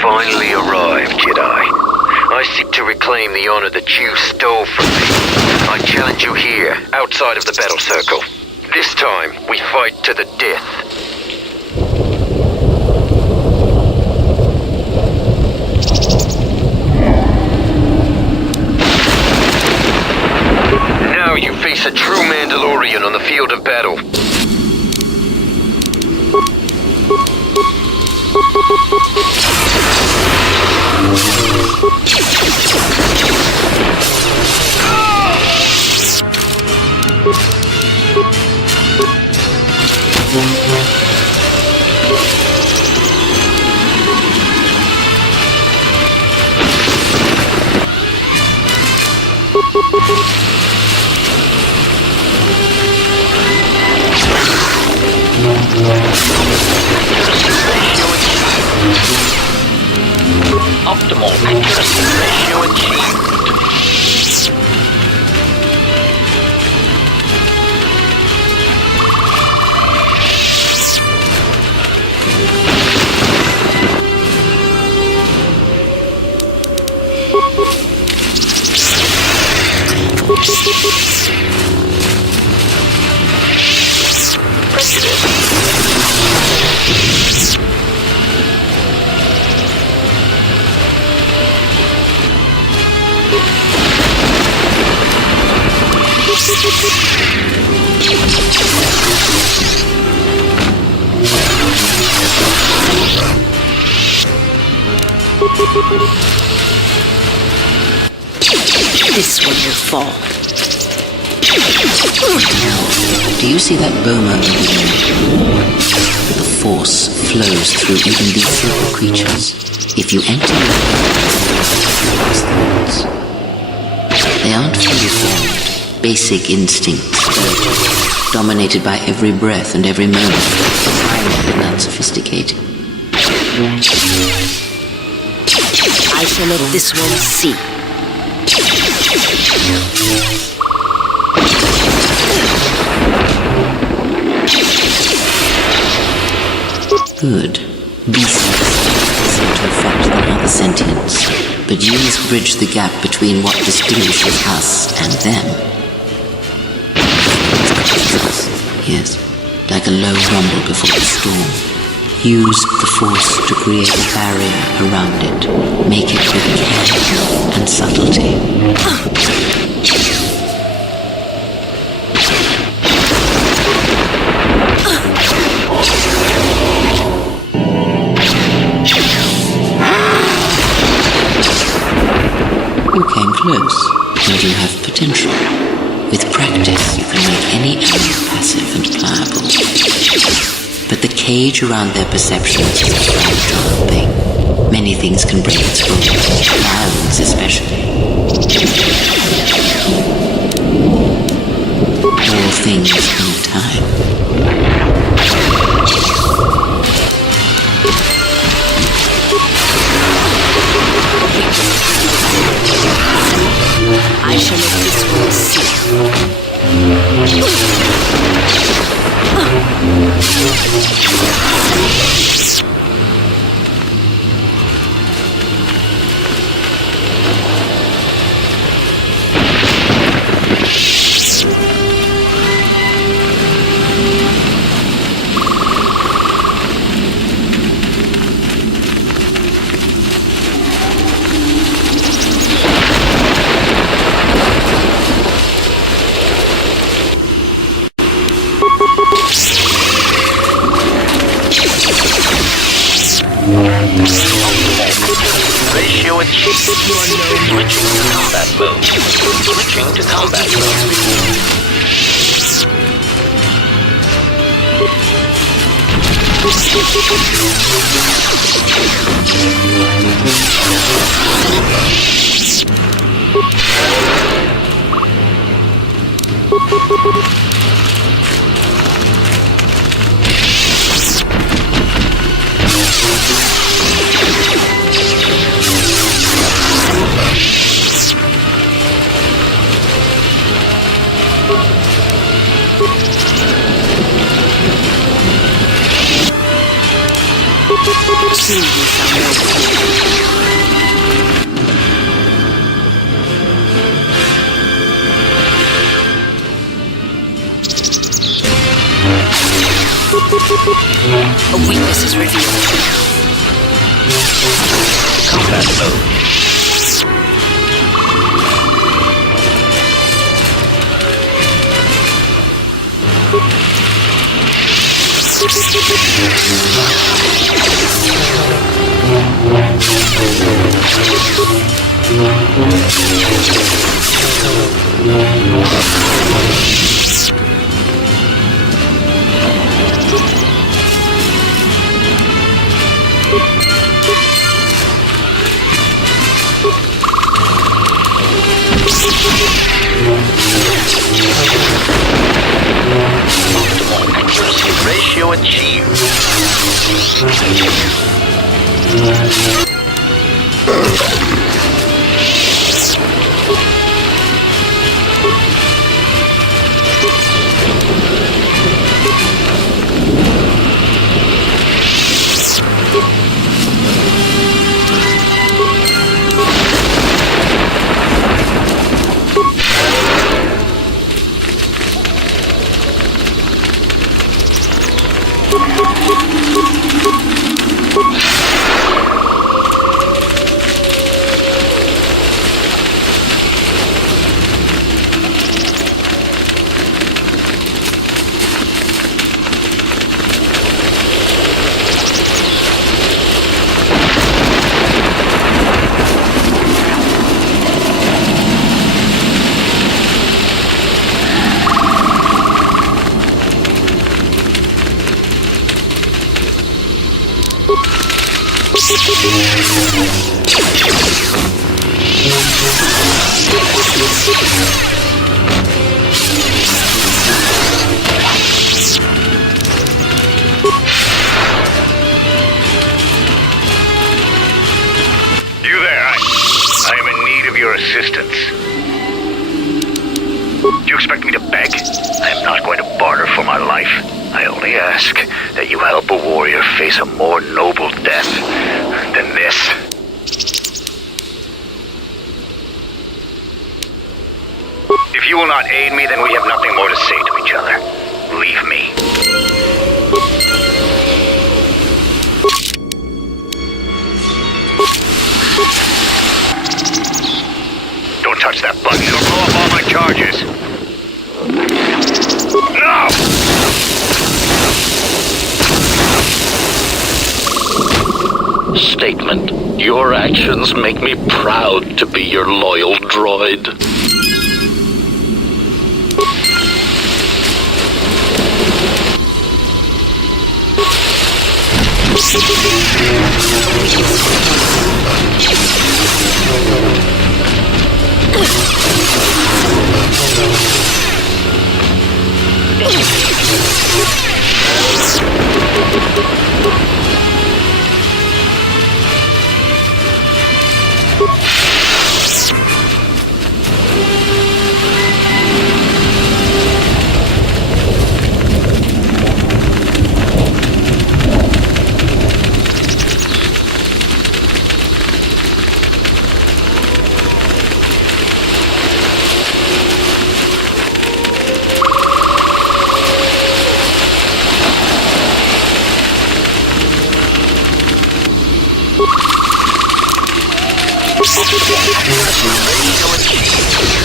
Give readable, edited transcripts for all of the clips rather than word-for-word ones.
finally arrived, Jedi. I seek to reclaim the honor that you stole from me. I challenge you here, outside of the battle circle. This time, we fight to the death. Now you face a true Mandalorian on the field of battle. Optimal accuracy ratio achieved. This one will fall. Do you see that boma over there? The force flows through even these simple creatures. If you enter those thoughts, they aren't fully formed. Basic instincts, dominated by every breath and every moment. They're not sophisticated. I shall let this one see. Good. Beasts seem to affect the other sentients, but you must bridge the gap between what distinguishes us and them. Yes, like a low rumble before the storm. Use the force to create a barrier around it. Make it with care and subtlety. You came close, and you have potential. With practice, you can make any animal passive and pliable. But the cage around their perceptions is a fragile thing. Many things can break its hold, violence especially. All things in time. I shall let this one see. Ratio achieved. Switching to combat mode. Switching to combat mode. Soon you shall know. A weakness is revealed. Combat mode. Optimal accuracy ratio achieved. You there, I am in need of your assistance. Do you expect me to beg? I am not going to barter for my life. I only ask that you help a warrior face a more noble death than this. If you will not aid me, then we have nothing more to say to each other. Leave me. Don't touch that button. It'll blow up all my charges. No! Statement. Your actions make me proud to be your loyal droid.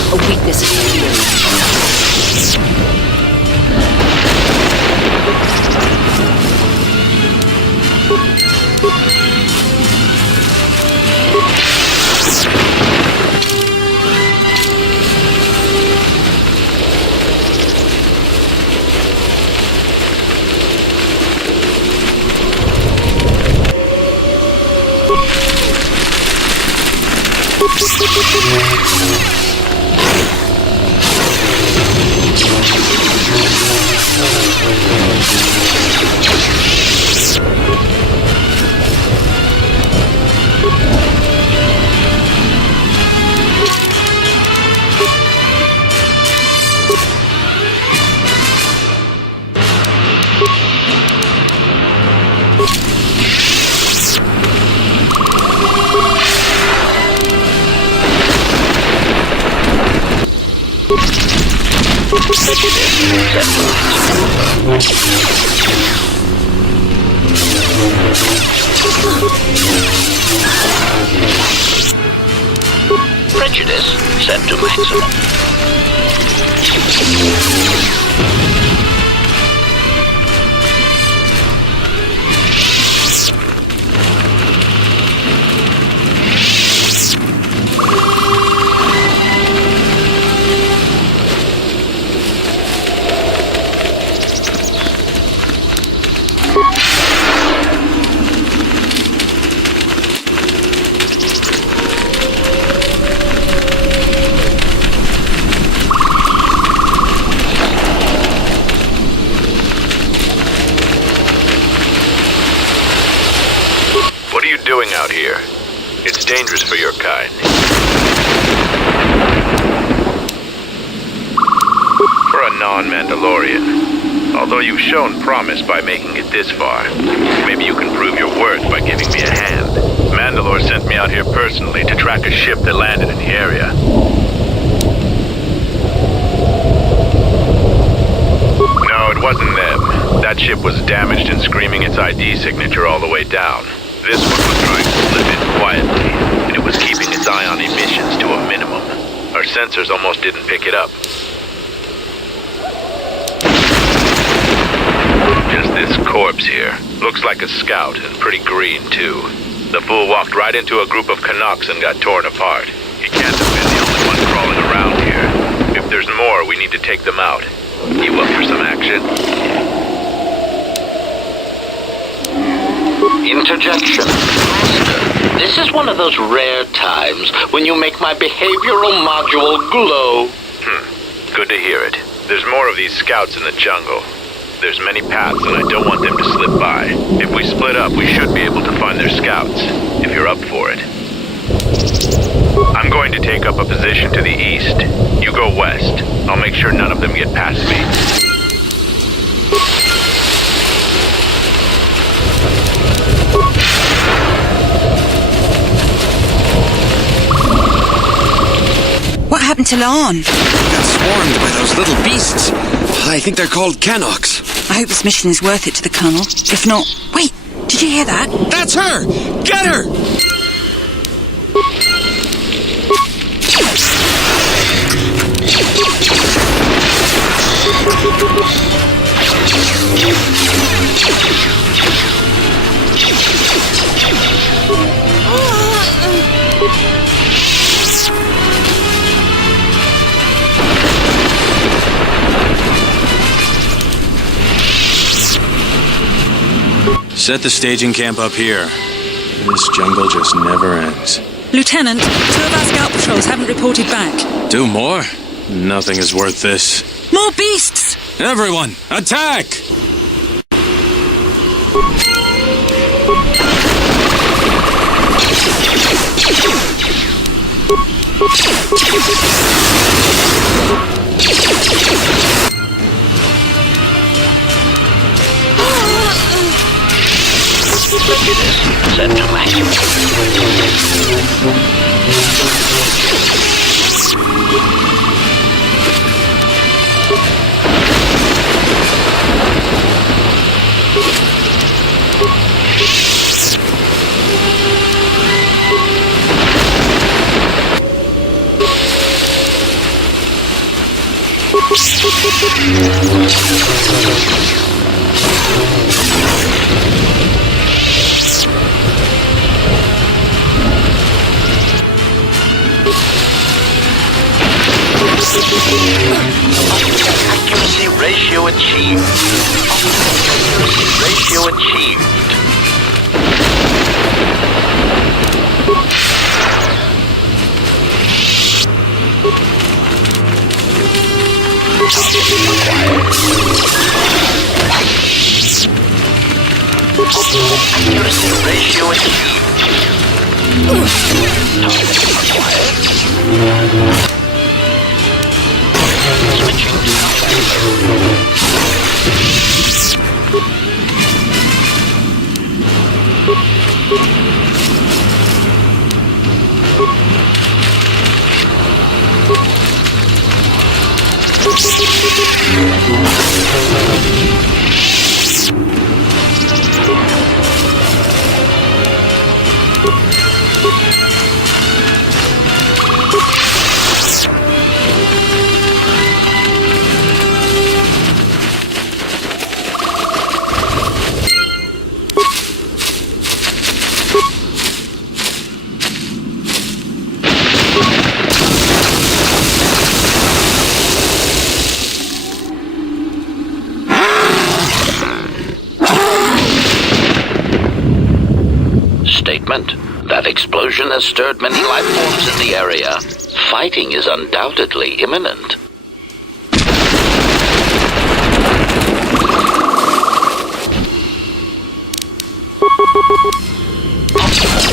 A weakness is revealed. Prejudice set to maximum. What are you doing out here? It's dangerous for your kind. For a non-Mandalorian. Although you've shown promise by making it this far, maybe you can prove your worth by giving me a hand. Mandalore sent me out here personally to track a ship that landed in the area. No, it wasn't them. That ship was damaged and screaming its ID signature all the way down. This one was trying to slip in quietly, and it was keeping its eye on emissions to a minimum. Our sensors almost didn't pick it up. Just this corpse here. Looks like a scout, and pretty green, too. The fool walked right into a group of Canucks and got torn apart. He can't have been the only one crawling around here. If there's more, we need to take them out. You up for some action? Interjection. Master, this is one of those rare times when you make my behavioral module glow. Good to hear it. There's more of these scouts in the jungle. There's many paths and I don't want them to slip by. If we split up, we should be able to find their scouts, if you're up for it. I'm going to take up a position to the east. You go west. I'll make sure none of them get past me. What happened to Lon? Got swarmed by those little beasts. I think they're called Canucks. I hope this mission is worth it to the Colonel. If not... Wait, did you hear that? That's her! Get her! Set the staging camp up here. This jungle just never ends. Lieutenant, 2 of our scout patrols haven't reported back. 2 more? Nothing is worth this. More beasts! Everyone, attack! Set to maximum. Accuracy ratio achieved. Accuracy ratio achieved. Accuracy ratio achieved. Target acquired. Switching to environment. That explosion has stirred many life forms in the area. Fighting is undoubtedly imminent.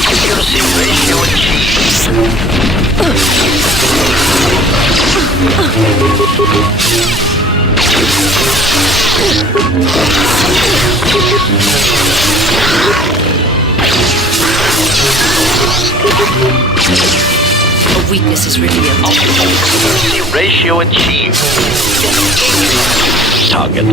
Accuracy ratio A weakness is revealed. Accuracy ratio achieved. Target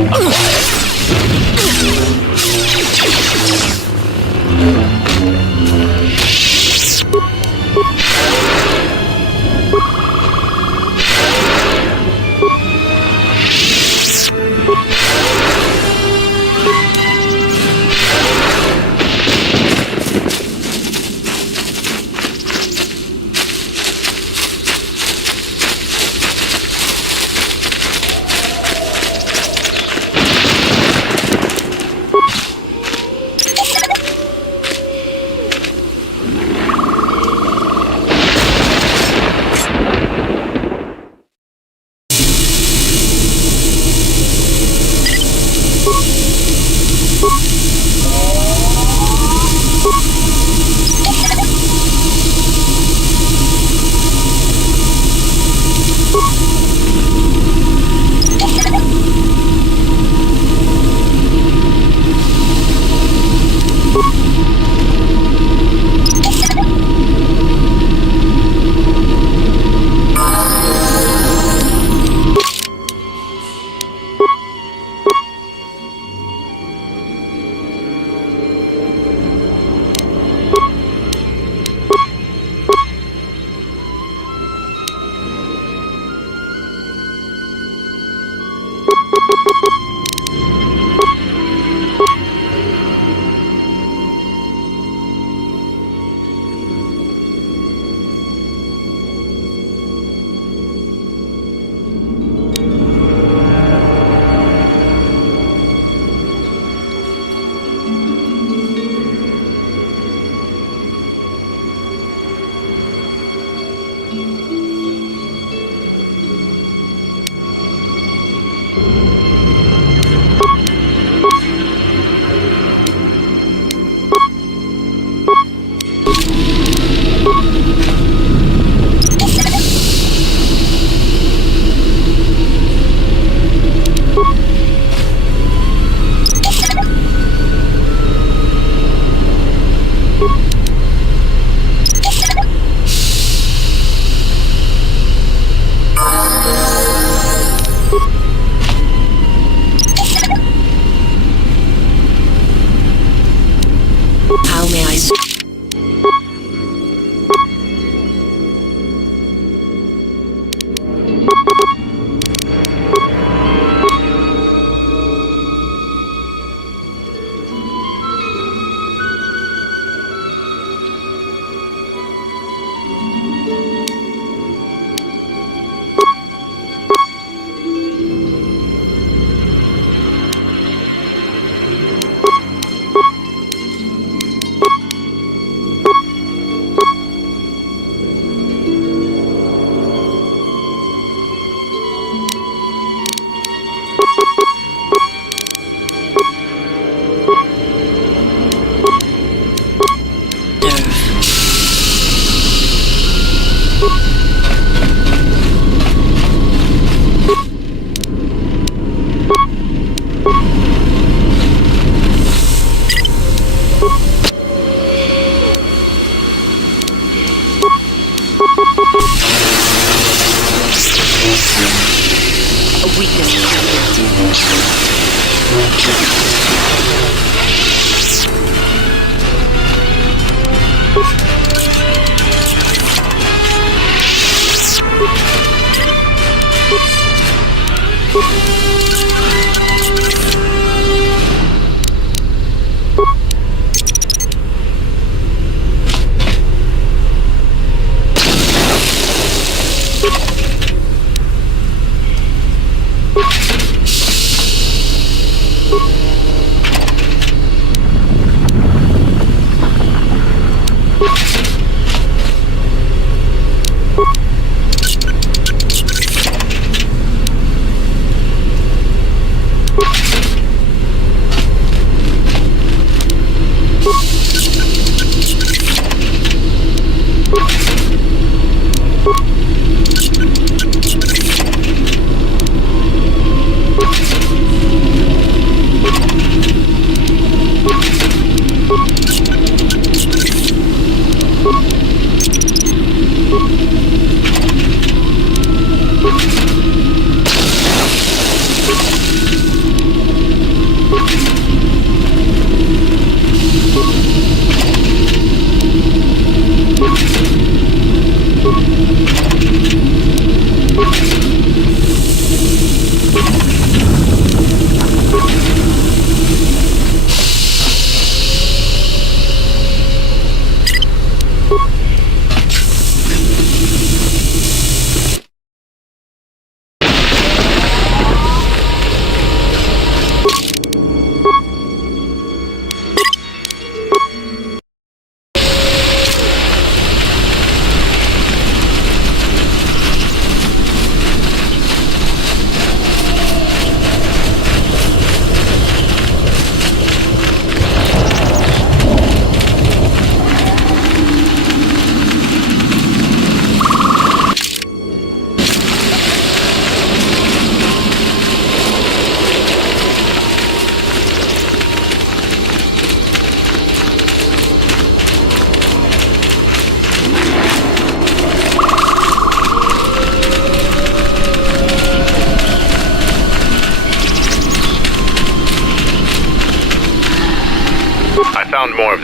How may I... A weakness is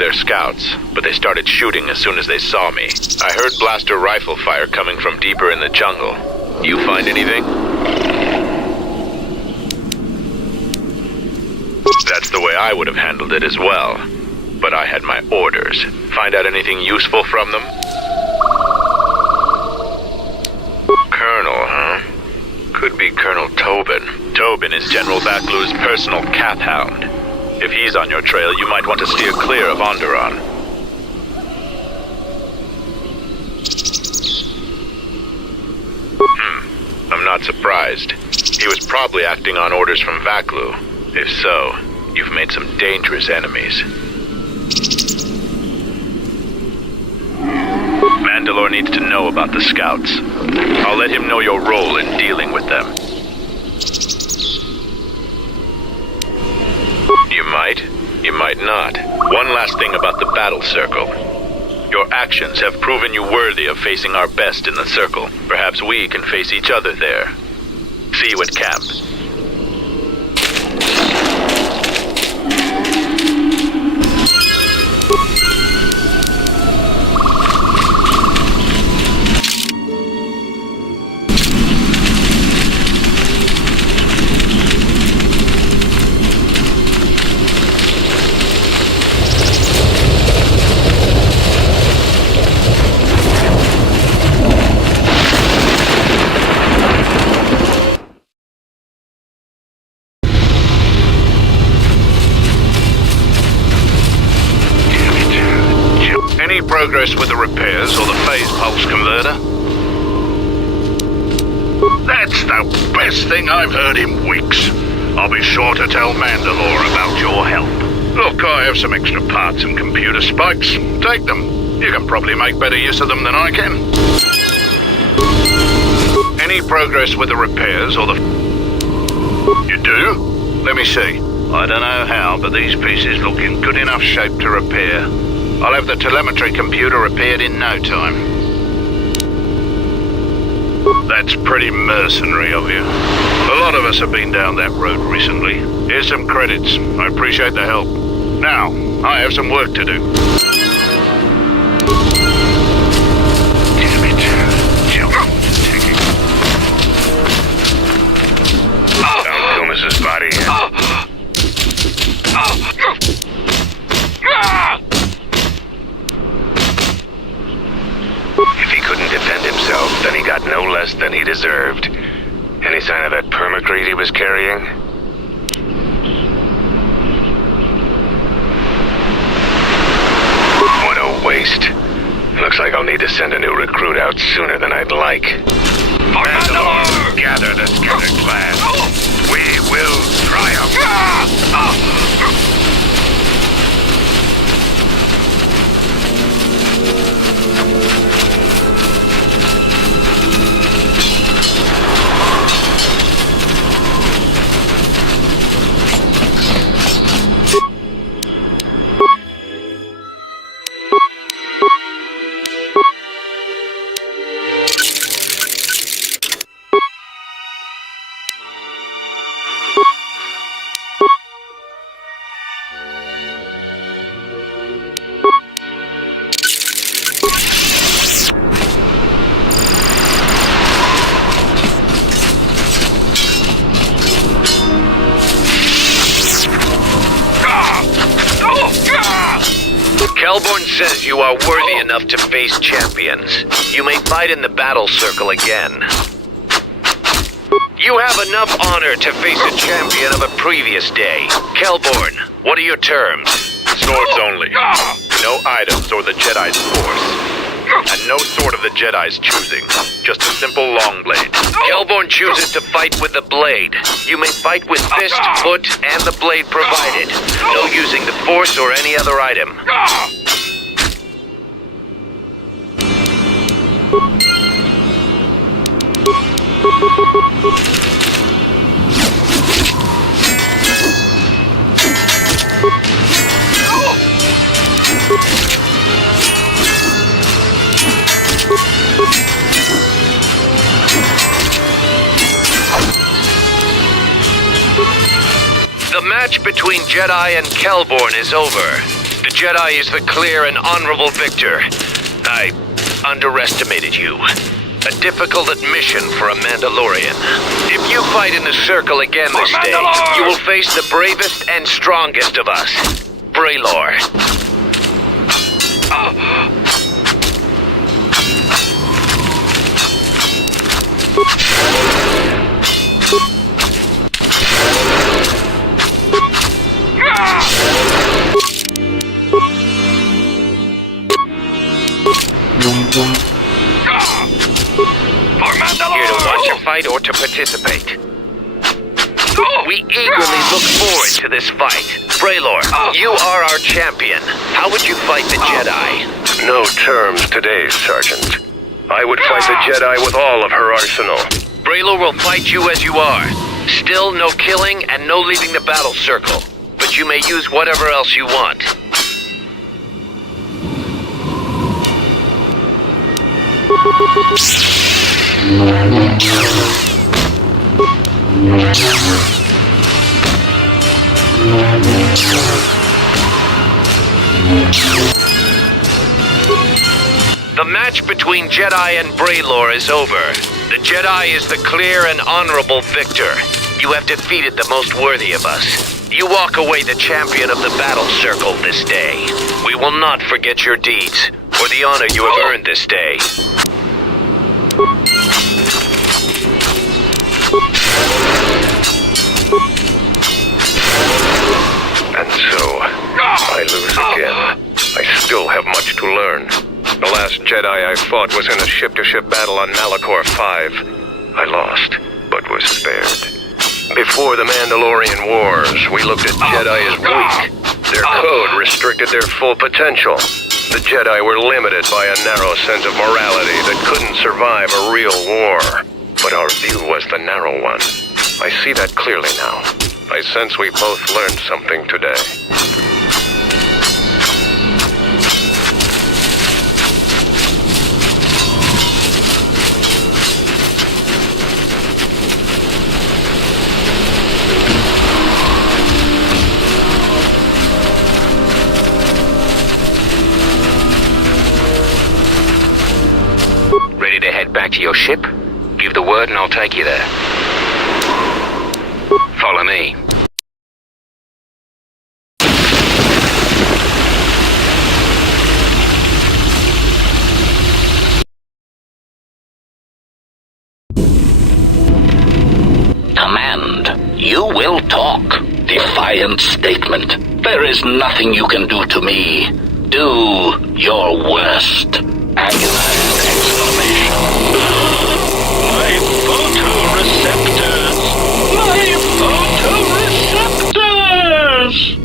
their scouts, but they started shooting as soon as they saw me. I heard blaster rifle fire coming from deeper in the jungle. You find anything? That's the way I would have handled it as well. But I had my orders. Find out anything useful from them? Colonel, huh? Could be Colonel Tobin. Tobin is General Baklu's personal cat hound. If he's on your trail, you might want to steer clear of Onderon. I'm not surprised. He was probably acting on orders from Vaklu. If so, you've made some dangerous enemies. Mandalore needs to know about the scouts. I'll let him know your role in dealing with them. You might not. One last thing about the battle circle. Your actions have proven you worthy of facing our best in the circle. Perhaps we can face each other there. See you at camp. Progress with the repairs or the phase pulse converter? That's the best thing I've heard in weeks. I'll be sure to tell Mandalore about your help. Look, I have some extra parts and computer spikes. Take them. You can probably make better use of them than I can. Any progress with the repairs or the... You do? Let me see. I don't know how, but these pieces look in good enough shape to repair. I'll have the telemetry computer repaired in no time. That's pretty mercenary of you. A lot of us have been down that road recently. Here's some credits. I appreciate the help. Now, I have some work to do. Damn it. Don't kill Mrs. Body. If he couldn't defend himself, then he got no less than he deserved. Any sign of that permacrete he was carrying? What a waste. Looks like I'll need to send a new recruit out sooner than I'd like. Mandalore! Gather the scattered clan. We will triumph! Says you are worthy enough to face champions. You may fight in the battle circle again. You have enough honor to face a champion of a previous day. Kelborn, what are your terms? Swords only. No items or the Jedi's force. And no sword of the Jedi's choosing. Just a simple long blade. Kelborn chooses to fight with the blade. You may fight with fist, foot, and the blade provided. No using the force or any other item. The match between Jedi and Kelborn is over. The Jedi is the clear and honorable victor. I underestimated you. A difficult admission for a Mandalorian. If you fight in the circle again this day, you will face the bravest and strongest of us, Braylor. Here to watch a fight or to participate? We eagerly look forward to this fight. Braylor, you are our champion. How would you fight the Jedi? No terms today, Sergeant. I would fight the Jedi with all of her arsenal. Braylor will fight you as you are. Still no killing and no leaving the battle circle. But you may use whatever else you want. The match between Jedi and Braylor is over. The Jedi is the clear and honorable victor. You have defeated the most worthy of us. You walk away the champion of the battle circle this day. We will not forget your deeds, or the honor you have earned this day. And so, I lose again. I still have much to learn. The last Jedi I fought was in a ship-to-ship battle on Malachor 5. I lost, but was spared. Before the Mandalorian Wars, we looked at Jedi as weak. Their code restricted their full potential. The Jedi were limited by a narrow sense of morality that couldn't survive a real war. But our view was the narrow one. I see that clearly now. I sense we both learned something today. Ready to head back to your ship? Give the word and I'll take you there. Follow me. Command, you will talk. Defiant statement. There is nothing you can do to me. Do your worst. Agonized exclamation. My photoreceptors! My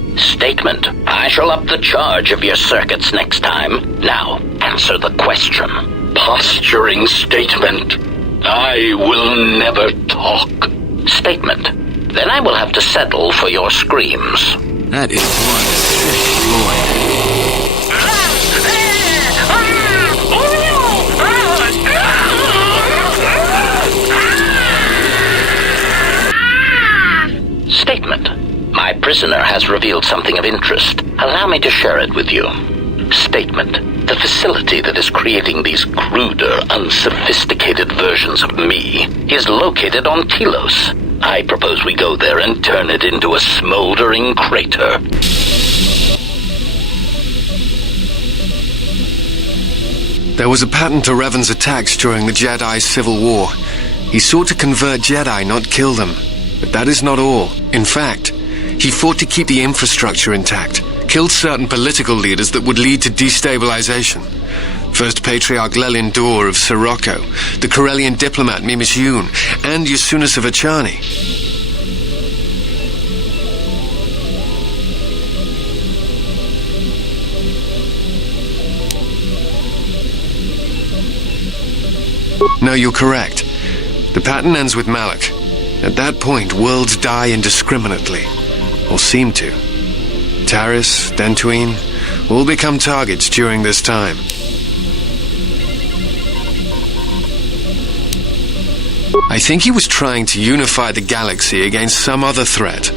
photoreceptors! Statement. I shall up the charge of your circuits next time. Now, answer the question. Posturing statement. I will never talk. Statement. Then I will have to settle for your screams. That is one sick boy. Statement. My prisoner has revealed something of interest. Allow me to share it with you. Statement. The facility that is creating these cruder, unsophisticated versions of me is located on Telos. I propose we go there and turn it into a smoldering crater. There was a pattern to Revan's attacks during the Jedi Civil War. He sought to convert Jedi, not kill them. But that is not all. In fact, he fought to keep the infrastructure intact, killed certain political leaders that would lead to destabilization. First Patriarch Lelin Dor of Sirocco, the Corellian diplomat Mimas Yoon, and Yasunas of Achani. No, you're correct. The pattern ends with Malak. At that point, worlds die indiscriminately, or seem to. Taris, Dantooine, all become targets during this time. I think he was trying to unify the galaxy against some other threat.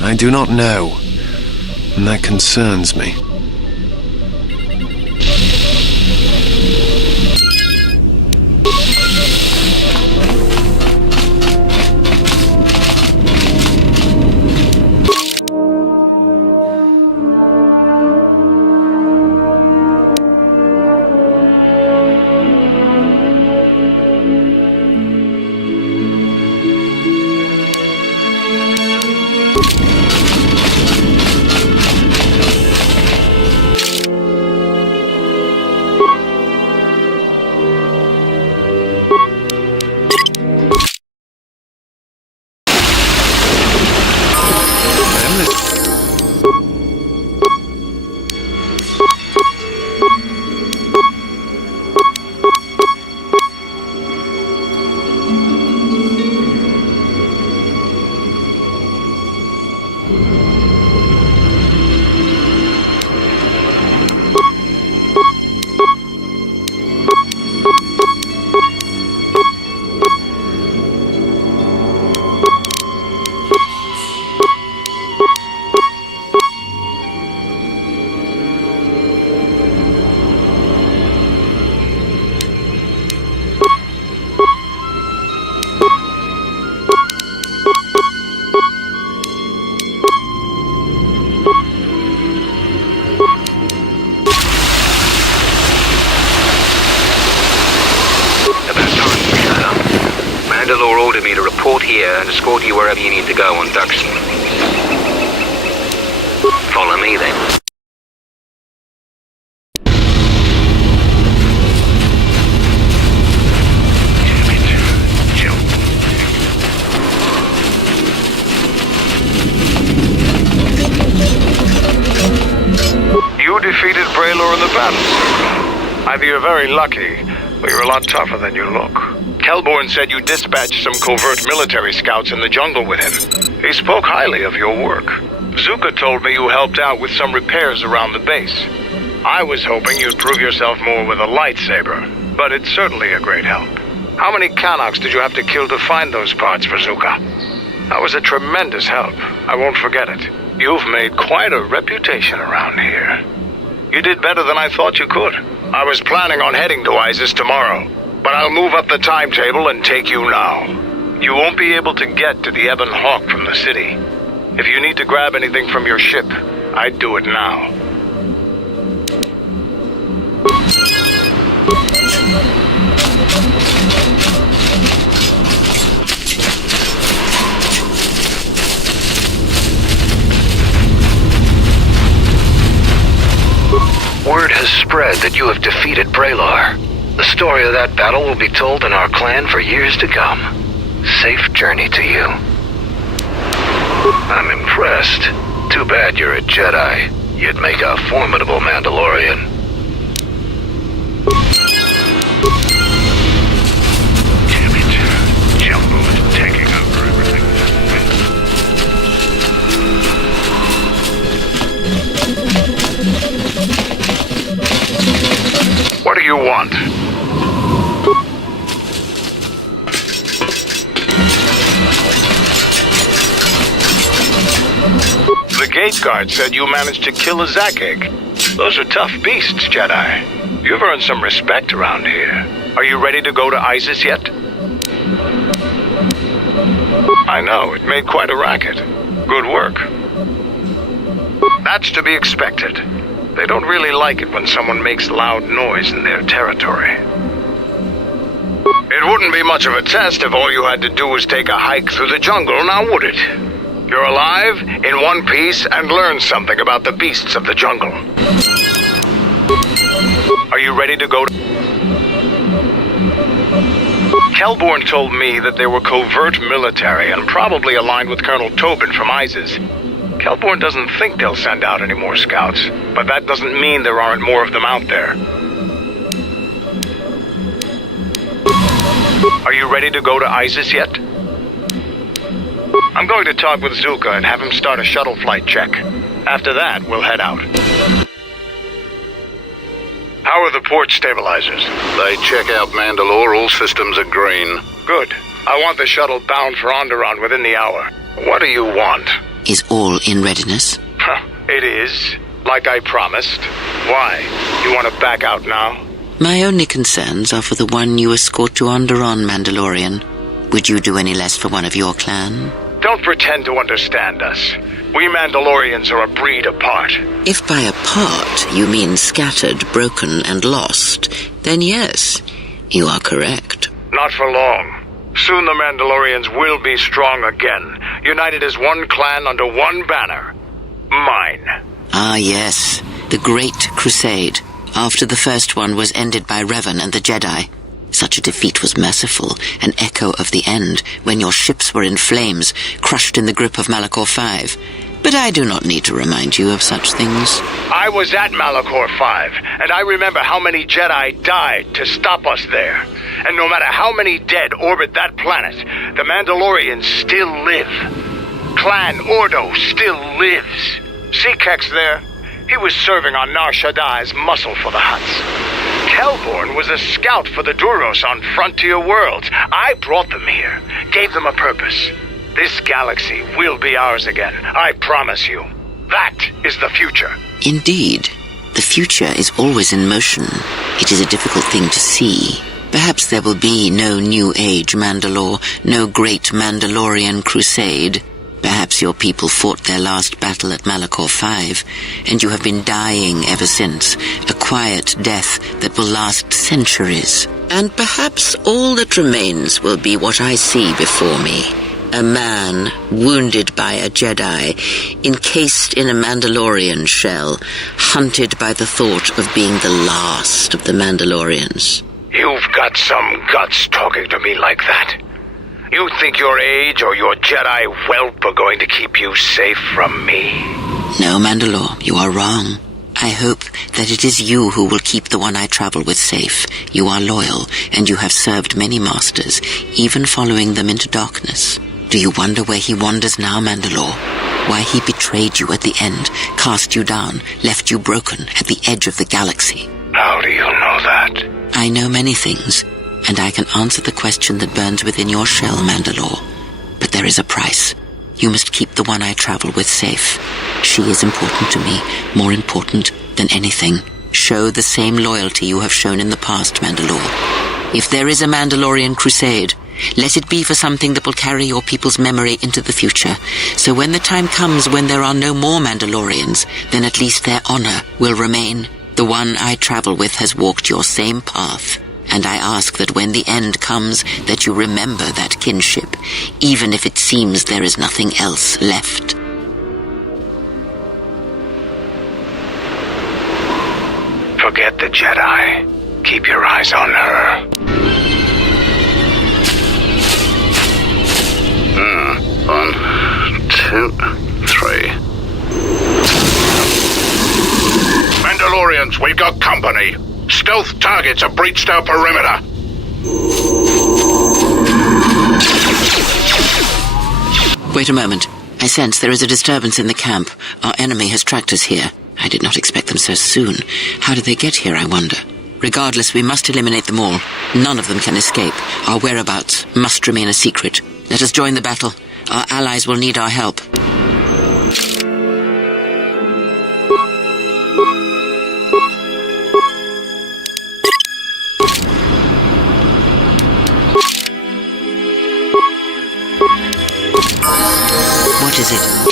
I do not know. and that concerns me. Ordered me to report here and escort you wherever you need to go on Darkside. Follow me then. You defeated Braylor in the battle. Either you're very lucky, or you're a lot tougher than you look. Kelborn said you dispatched some covert military scouts in the jungle with him. He spoke highly of your work. Zuka told me you helped out with some repairs around the base. I was hoping you'd prove yourself more with a lightsaber, but it's certainly a great help. How many Kanaks did you have to kill to find those parts for Zuka? That was a tremendous help. I won't forget it. You've made quite a reputation around here. You did better than I thought you could. I was planning on heading to Isis tomorrow, but I'll move up the timetable and take you now. You won't be able to get to the Ebon Hawk from the city. If you need to grab anything from your ship, I'd do it now. Word has spread that you have defeated Braylor. The story of that battle will be told in our clan for years to come. Safe journey to you. I'm impressed. Too bad you're a Jedi. You'd make a formidable Mandalorian. Damn it. Jumbo is taking over everything. What do you want? The gate guard said you managed to kill a Zakeg. Those are tough beasts, Jedi. You've earned some respect around here. Are you ready to go to Isis yet? I know, it made quite a racket. Good work. That's to be expected. They don't really like it when someone makes loud noise in their territory. It wouldn't be much of a test if all you had to do was take a hike through the jungle, now would it? You're alive, in one piece, and learn something about the beasts of the jungle. Are you ready to go to... Kelborn told me that they were covert military and probably aligned with Colonel Tobin from Isis. Kelborn doesn't think they'll send out any more scouts, but that doesn't mean there aren't more of them out there. Are you ready to go to Isis yet? I'm going to talk with Zuka and have him start a shuttle flight check. After that, we'll head out. How are the port stabilizers? They check out Mandalore. All systems are green. Good. I want the shuttle bound for Onderon within the hour. What do you want? Is all in readiness? It is, like I promised. Why? You want to back out now? My only concerns are for the one you escort to Onderon, Mandalorian. Would you do any less for one of your clan? Don't pretend to understand us. We Mandalorians are a breed apart. If by apart you mean scattered, broken, and lost, then yes, you are correct. Not for long. Soon the Mandalorians will be strong again, united as one clan under one banner. Mine. Ah, yes. The Great Crusade. After the first one was ended by Revan and the Jedi. Such a defeat was merciful, an echo of the end, when your ships were in flames, crushed in the grip of Malachor V. But I do not need to remind you of such things. I was at Malachor V, and I remember how many Jedi died to stop us there. And no matter how many dead orbit that planet, the Mandalorians still live. Clan Ordo still lives. See Kex there? He was serving on Nar Shaddai's muscle for the Hutts. Kelborn was a scout for the Duros on Frontier Worlds. I brought them here, gave them a purpose. This galaxy will be ours again, I promise you. That is the future. Indeed. The future is always in motion. It is a difficult thing to see. Perhaps there will be no New Age Mandalore, no great Mandalorian crusade. Perhaps your people fought their last battle at Malachor V, and you have been dying ever since, a quiet death that will last centuries. And perhaps all that remains will be what I see before me. A man wounded by a Jedi, encased in a Mandalorian shell, hunted by the thought of being the last of the Mandalorians. You've got some guts talking to me like that. You think your age or your Jedi whelp are going to keep you safe from me? No, Mandalore, you are wrong. I hope that it is you who will keep the one I travel with safe. You are loyal, and you have served many masters, even following them into darkness. Do you wonder where he wanders now, Mandalore? Why he betrayed you at the end, cast you down, left you broken at the edge of the galaxy? How do you know that? I know many things, and I can answer the question that burns within your shell, Mandalore. But there is a price. You must keep the one I travel with safe. She is important to me, more important than anything. Show the same loyalty you have shown in the past, Mandalore. If there is a Mandalorian crusade, let it be for something that will carry your people's memory into the future. So when the time comes when there are no more Mandalorians, then at least their honor will remain. The one I travel with has walked your same path. And I ask that when the end comes, that you remember that kinship, even if it seems there is nothing else left. Forget the Jedi. Keep your eyes on her. 1, 2, 3. Mandalorians, we've got company. Stealth targets have breached our perimeter. Wait a moment. I sense there is a disturbance in the camp. Our enemy has tracked us here. I did not expect them so soon. How did they get here, I wonder? Regardless, we must eliminate them all. None of them can escape. Our whereabouts must remain a secret. Let us join the battle. Our allies will need our help. What is it?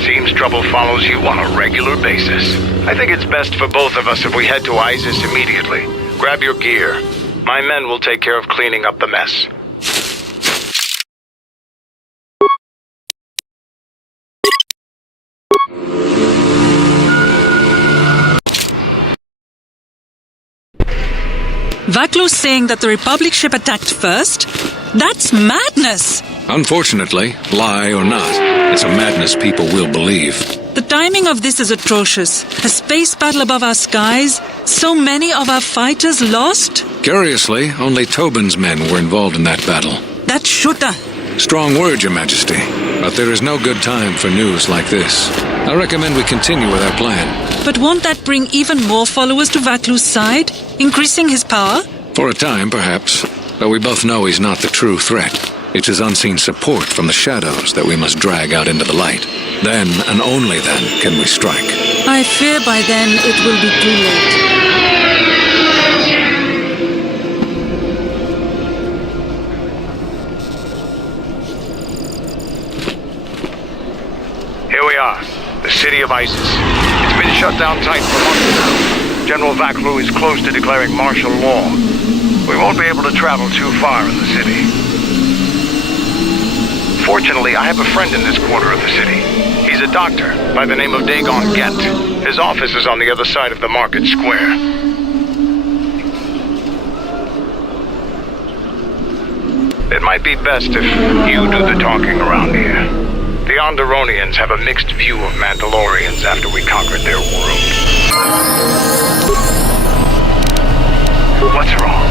Seems trouble follows you on a regular basis. I think it's best for both of us if we head to Isis immediately. Grab your gear. My men will take care of cleaning up the mess. Vaklu's saying that the Republic ship attacked first? That's madness! Unfortunately, lie or not, it's a madness people will believe. The timing of this is atrocious. A space battle above our skies, so many of our fighters lost? Curiously, only Tobin's men were involved in that battle. That Shuta! Strong word, Your Majesty, but there is no good time for news like this. I recommend we continue with our plan. But won't that bring even more followers to Vaklu's side, increasing his power? For a time, perhaps, but we both know he's not the true threat. It's his unseen support from the shadows that we must drag out into the light. Then, and only then, can we strike. I fear by then it will be too late. Here we are, the city of Isis. It's been shut down tight for months now. General Vaklu is close to declaring martial law. We won't be able to travel too far in the city. Fortunately, I have a friend in this quarter of the city. He's a doctor by the name of Dagon Gent. His office is on the other side of the market square. It might be best if you do the talking around here. The Onderonians have a mixed view of Mandalorians after we conquered their world. What's wrong?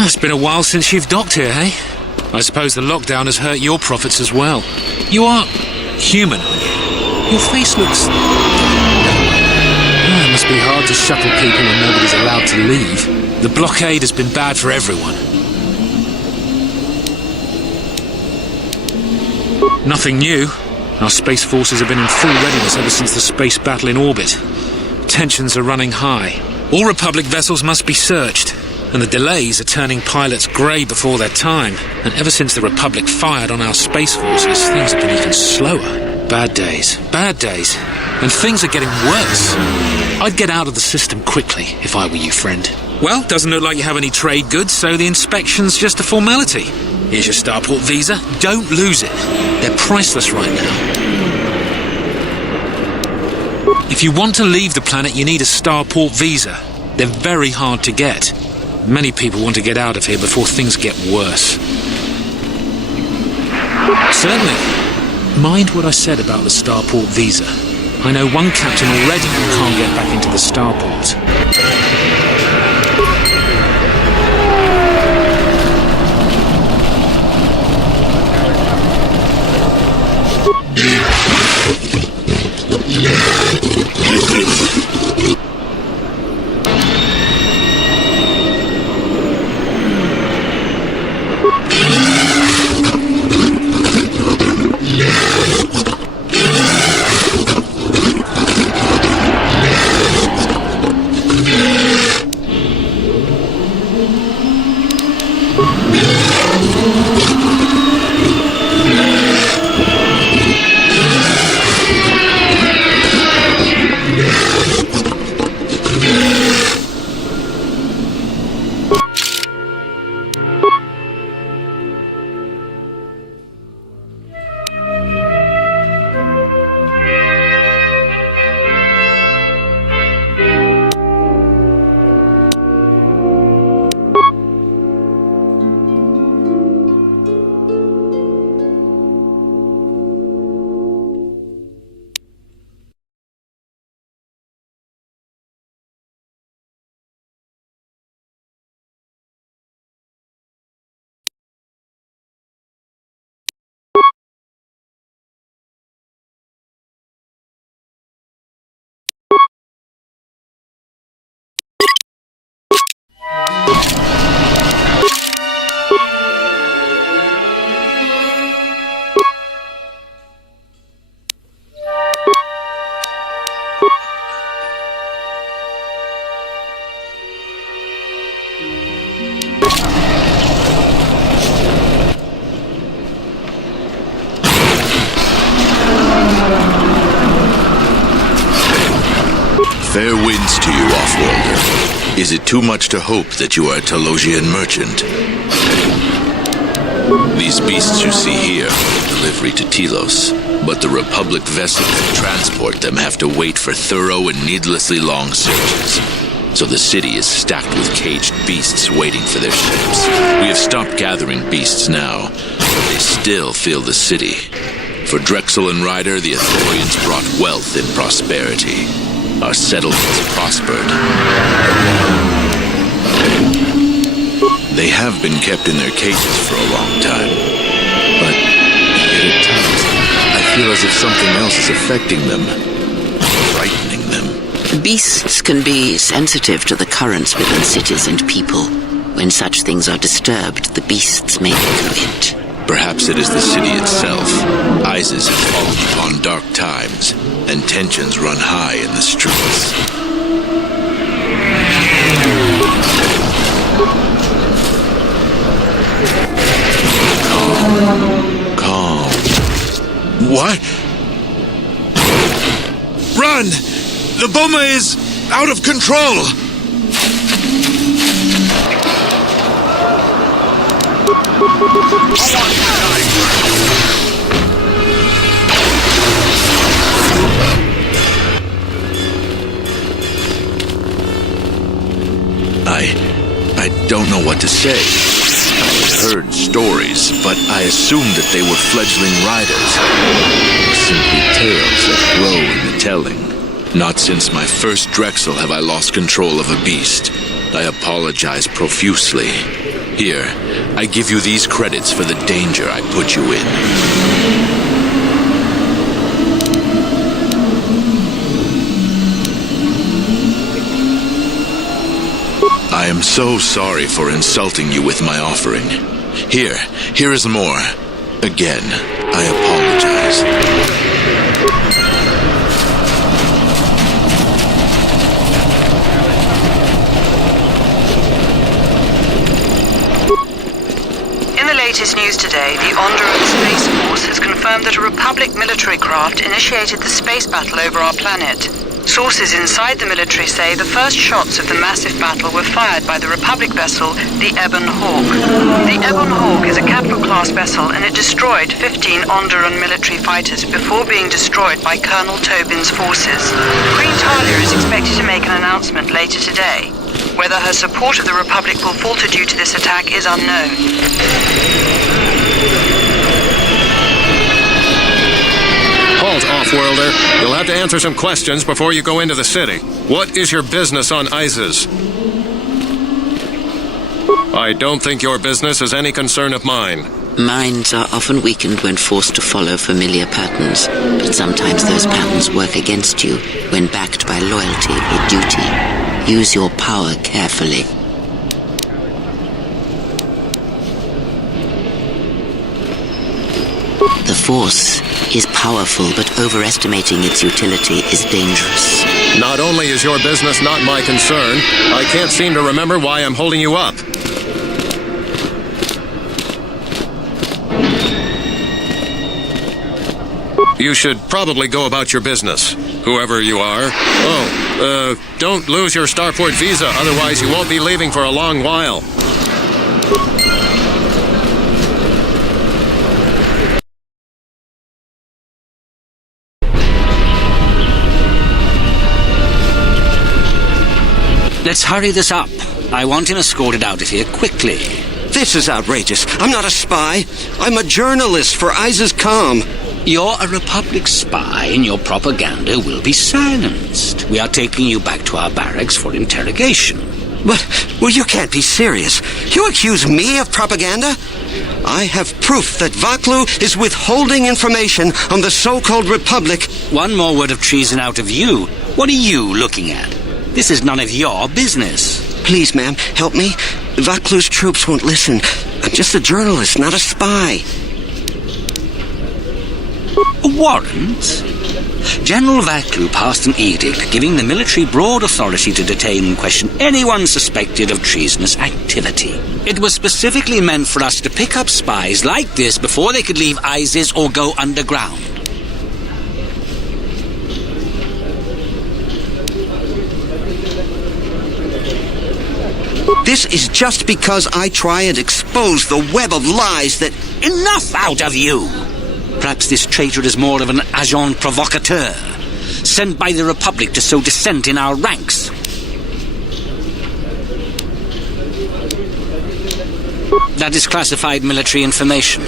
It's been a while since you've docked here, eh? I suppose the lockdown has hurt your profits as well. You are human, aren't you? Your face looks... It must be hard to shuttle people when nobody's allowed to leave. The blockade has been bad for everyone. Nothing new. Our space forces have been in full readiness ever since the space battle in orbit. Tensions are running high. All Republic vessels must be searched. And the delays are turning pilots grey before their time. And ever since the Republic fired on our space forces, things have been even slower. Bad days. Bad days. And things are getting worse. I'd get out of the system quickly, if I were you, friend. Well, doesn't look like you have any trade goods, so the inspection's just a formality. Here's your starport visa. Don't lose it. They're priceless right now. If you want to leave the planet, you need a starport visa. They're very hard to get. Many people want to get out of here before things get worse. Certainly. Mind what I said about the starport visa. I know one captain already who can't get back into the starport. Fair winds to you, Offworlder. Is it too much to hope that you are a Telosian merchant? These beasts you see here are delivery to Telos, but the Republic vessels that transport them have to wait for thorough and needlessly long searches. So the city is stacked with caged beasts waiting for their ships. We have stopped gathering beasts now, but they still fill the city. For Drexel and Ryder, the Ithorians brought wealth and prosperity. Our settlements prospered. They have been kept in their cages for a long time. But yet at times, I feel as if something else is affecting them. Frightening them. Beasts can be sensitive to the currents within cities and people. When such things are disturbed, the beasts may echo it. Perhaps it is the city itself. Isis has fallen upon dark times, and tensions run high in the streets. Calm. What? Run! The Boma is out of control! I don't know what to say. I heard stories, but I assumed that they were fledgling riders. Simply tales that grow in the telling. Not since my first Drexel have I lost control of a beast. I apologize profusely. Here, I give you these credits for the danger I put you in. I am so sorry for insulting you with my offering. Here is more. Again, I apologize. Latest news today, the Onderan Space Force has confirmed that a Republic military craft initiated the space battle over our planet. Sources inside the military say the first shots of the massive battle were fired by the Republic vessel, the Ebon Hawk. The Ebon Hawk is a capital-class vessel and it destroyed 15 Onderan military fighters before being destroyed by Colonel Tobin's forces. Queen Talia is expected to make an announcement later today. Whether her support of the Republic will falter due to this attack is unknown. Halt, Off-Worlder. You'll have to answer some questions before you go into the city. What is your business on Isis? I don't think your business is any concern of mine. Minds are often weakened when forced to follow familiar patterns, but sometimes those patterns work against you when backed by loyalty or duty. Use your power carefully. The Force is powerful, but overestimating its utility is dangerous. Not only is your business not my concern, I can't seem to remember why I'm holding you up. You should probably go about your business, whoever you are. Don't lose your starport visa, otherwise you won't be leaving for a long while. Let's hurry this up. I want him escorted out of here quickly. This is outrageous. I'm not a spy. I'm a journalist for Isis Com. You're a Republic spy, and your propaganda will be silenced. We are taking you back to our barracks for interrogation. Well, you can't be serious. You accuse me of propaganda? I have proof that Vaklu is withholding information on the so-called Republic. One more word of treason out of you. What are you looking at? This is none of your business. Please, ma'am, help me. Vaklu's troops won't listen. I'm just a journalist, not a spy. A warrant? General Vaklu passed an edict giving the military broad authority to detain and question anyone suspected of treasonous activity. It was specifically meant for us to pick up spies like this before they could leave Isis or go underground. This is just because I try and expose the web of lies that... Enough out of you! Perhaps this traitor is more of an agent provocateur, sent by the Republic to sow dissent in our ranks. That is classified military information.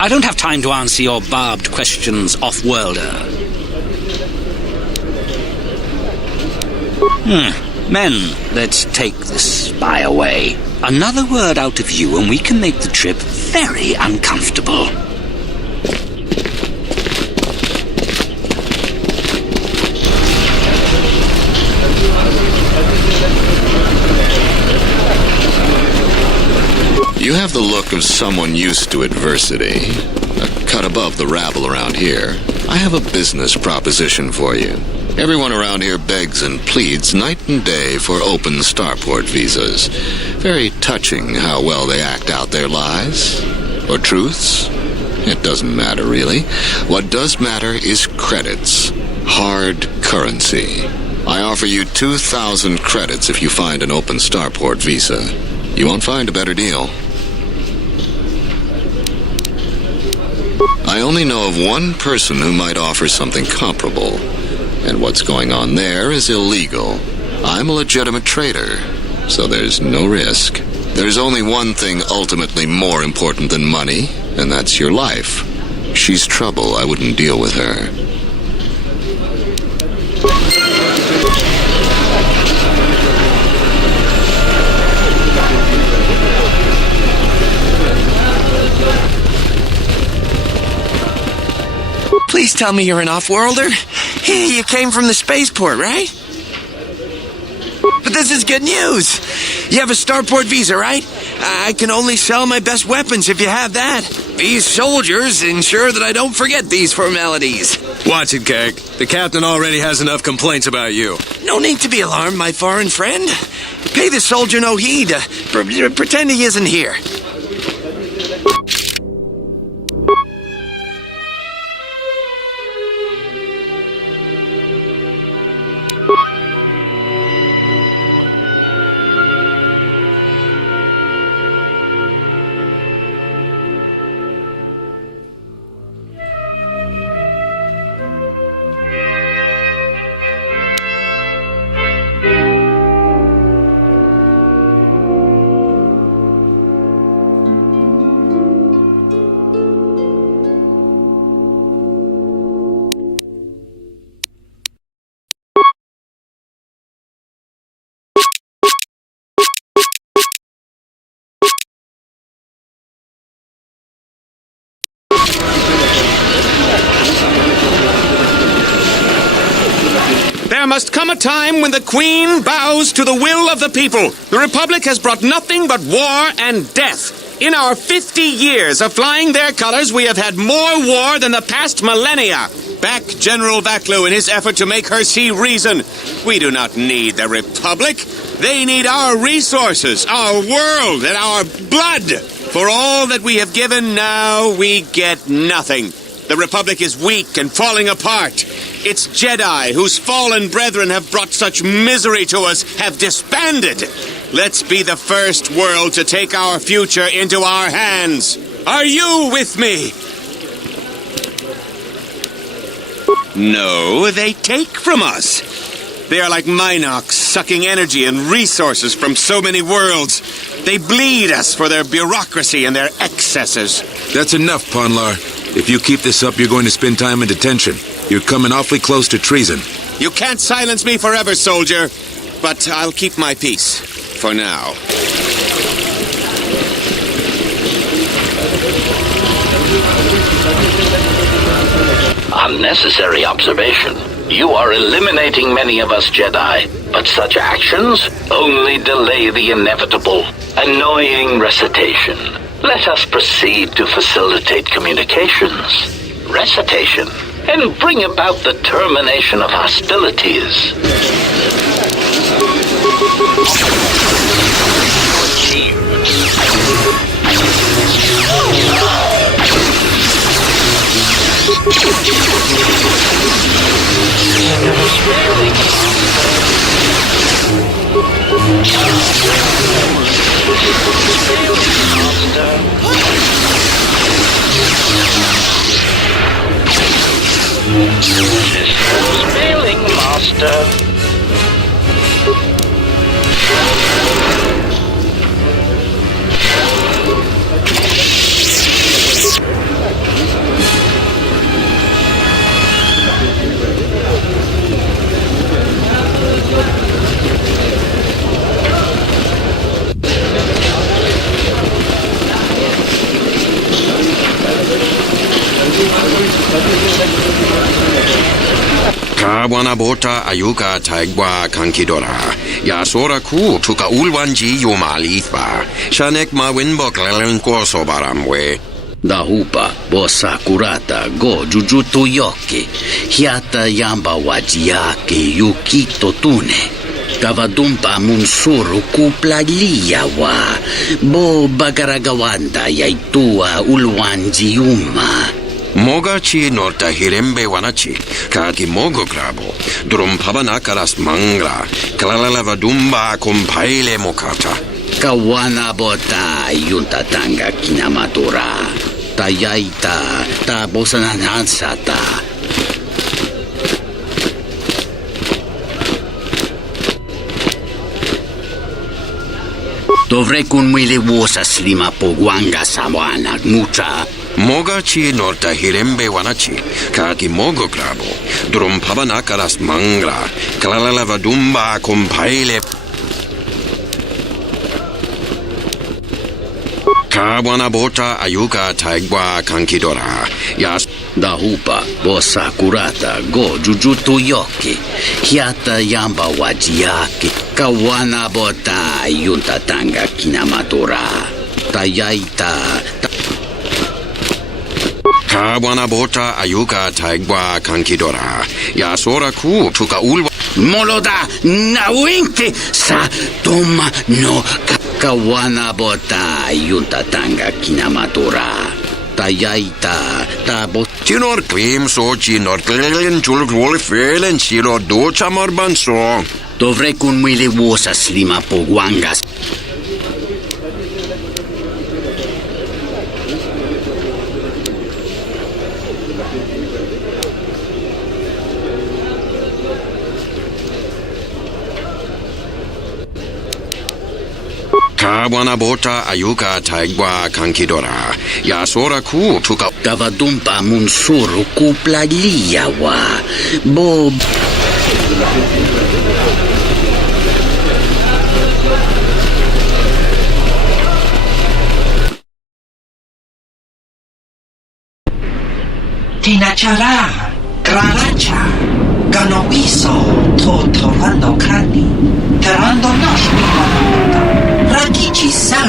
I don't have time to answer your barbed questions, Off-Worlder. Men, let's take this spy away. Another word out of you and we can make the trip very uncomfortable. You have the look of someone used to adversity. A cut above the rabble around here. I have a business proposition for you. Everyone around here begs and pleads night and day for open starport visas. Very touching how well they act out their lies. Or truths. It doesn't matter, really. What does matter is credits. Hard currency. I offer you 2,000 credits if you find an open starport visa. You won't find a better deal. only know of one person who might offer something comparable. And what's going on there is illegal. I'm a legitimate trader, so there's no risk. There's only one thing ultimately more important than money, and that's your life. She's trouble. I wouldn't deal with her. Please tell me you're an off-worlder. You came from the spaceport, right? But this is good news. You have a starport visa, right? I can only sell my best weapons if you have that. These soldiers ensure that I don't forget these formalities. Watch it, Keg. The captain already has enough complaints about you. No need to be alarmed, my foreign friend. Pay the soldier no heed. Pretend he isn't here. There must come a time when the Queen bows to the will of the people. The Republic has brought nothing but war and death. In our 50 years of flying their colors, we have had more war than the past millennia. Back General Vaklu in his effort to make her see reason. We do not need the Republic. They need our resources, our world, and our blood. For all that we have given, now we get nothing. The Republic is weak and falling apart. Its Jedi, whose fallen brethren have brought such misery to us, have disbanded. Let's be the first world to take our future into our hands. Are you with me? No, they take from us. They are like Minox, sucking energy and resources from so many worlds. They bleed us for their bureaucracy and their excesses. That's enough, Ponlar. If you keep this up, you're going to spend time in detention. You're coming awfully close to treason. You can't silence me forever, soldier. But I'll keep my peace. For now. Unnecessary observation. You are eliminating many of us Jedi, but such actions only delay the inevitable. Annoying recitation. Let us proceed to facilitate communications. Recitation. And bring about the termination of hostilities. Systems failing, Master. Kawana bota ayuka taigwa kankidora. Yasora ku tuka ulwanji yomalithba. Shanek ma winbok lelenko sobaramwe. Dahupa bosa kurata go jujutu yoke. Hiata yamba wajiake yukito tune. Kavadumpa munsuru kuplalia wa. Bo bagaragawanda yaitua ulwanji yuma. Mogachi norta hirembe wanachi, kati mogo grabo, drumpabana karas mangra, kalalava dumba compaile mokata. Kawana bota yuntatanga kinamatura. Tayaita, ta bosananansata. Dovrei con le uosa slima pogwanga sawana mucha. Mogachi norta hirembe wanachi, kaki mogo krabo, drum pabanakaras mangra, klalalava dumba compaile. Kawana bota ayuka taigwa kankidora, yas. Dahupa, bosa kurata, go jujutu yoki, hiata yamba wajiaki, kawana bota yunta tanga kinamatora, tayaita. Kawana bota ayuka taigwa kankidora, yasora ku tuka ulwa. Moloda nawinki sa toma no kawana bota yunta tanga kinamatora. Tayaita, tabo. Tinor cream so chinor klelen chulgwol felen chiro do chamorban so. Dovrei con le uosa slima pogwangas. Kawana bota ayuka taigwa kankidora, yasora ku tuka. Davadumpa munsuru kupla liyawa, bob. Tinachara, Graracha, Ganoviso, Totovando Kani, Terando Noshmi, Ragichi-sa,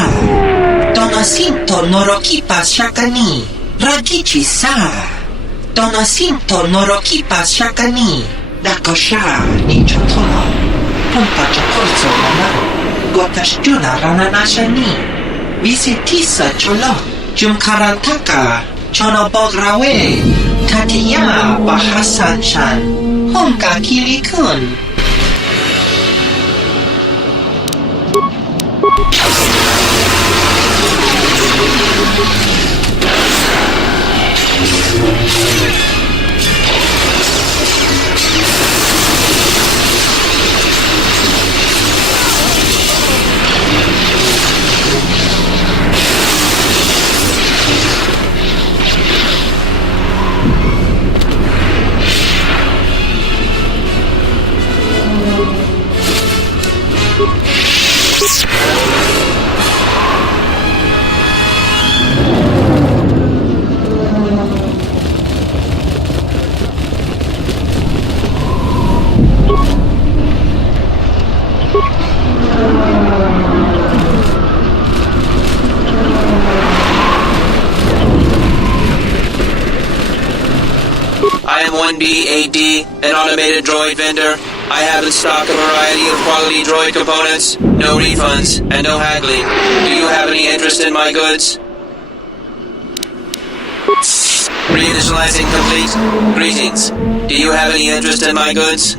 Donasinto Norokipa Shakani, Ragichi-sa, Donasinto Norokipa Shakani, Dakosha, Nichotono, Punta Chokorso Rana, Gotashjuna Rananashani, Visitisa Cholo, Jumkarantaka, Chonobograwe, Tatiya Bahasan-shan, Honka Kili-kun. I am 1B8D, an automated droid vendor. I have in stock a variety of quality droid components, no refunds, and no haggling. Do you have any interest in my goods? Reinitializing complete. Greetings. Do you have any interest in my goods?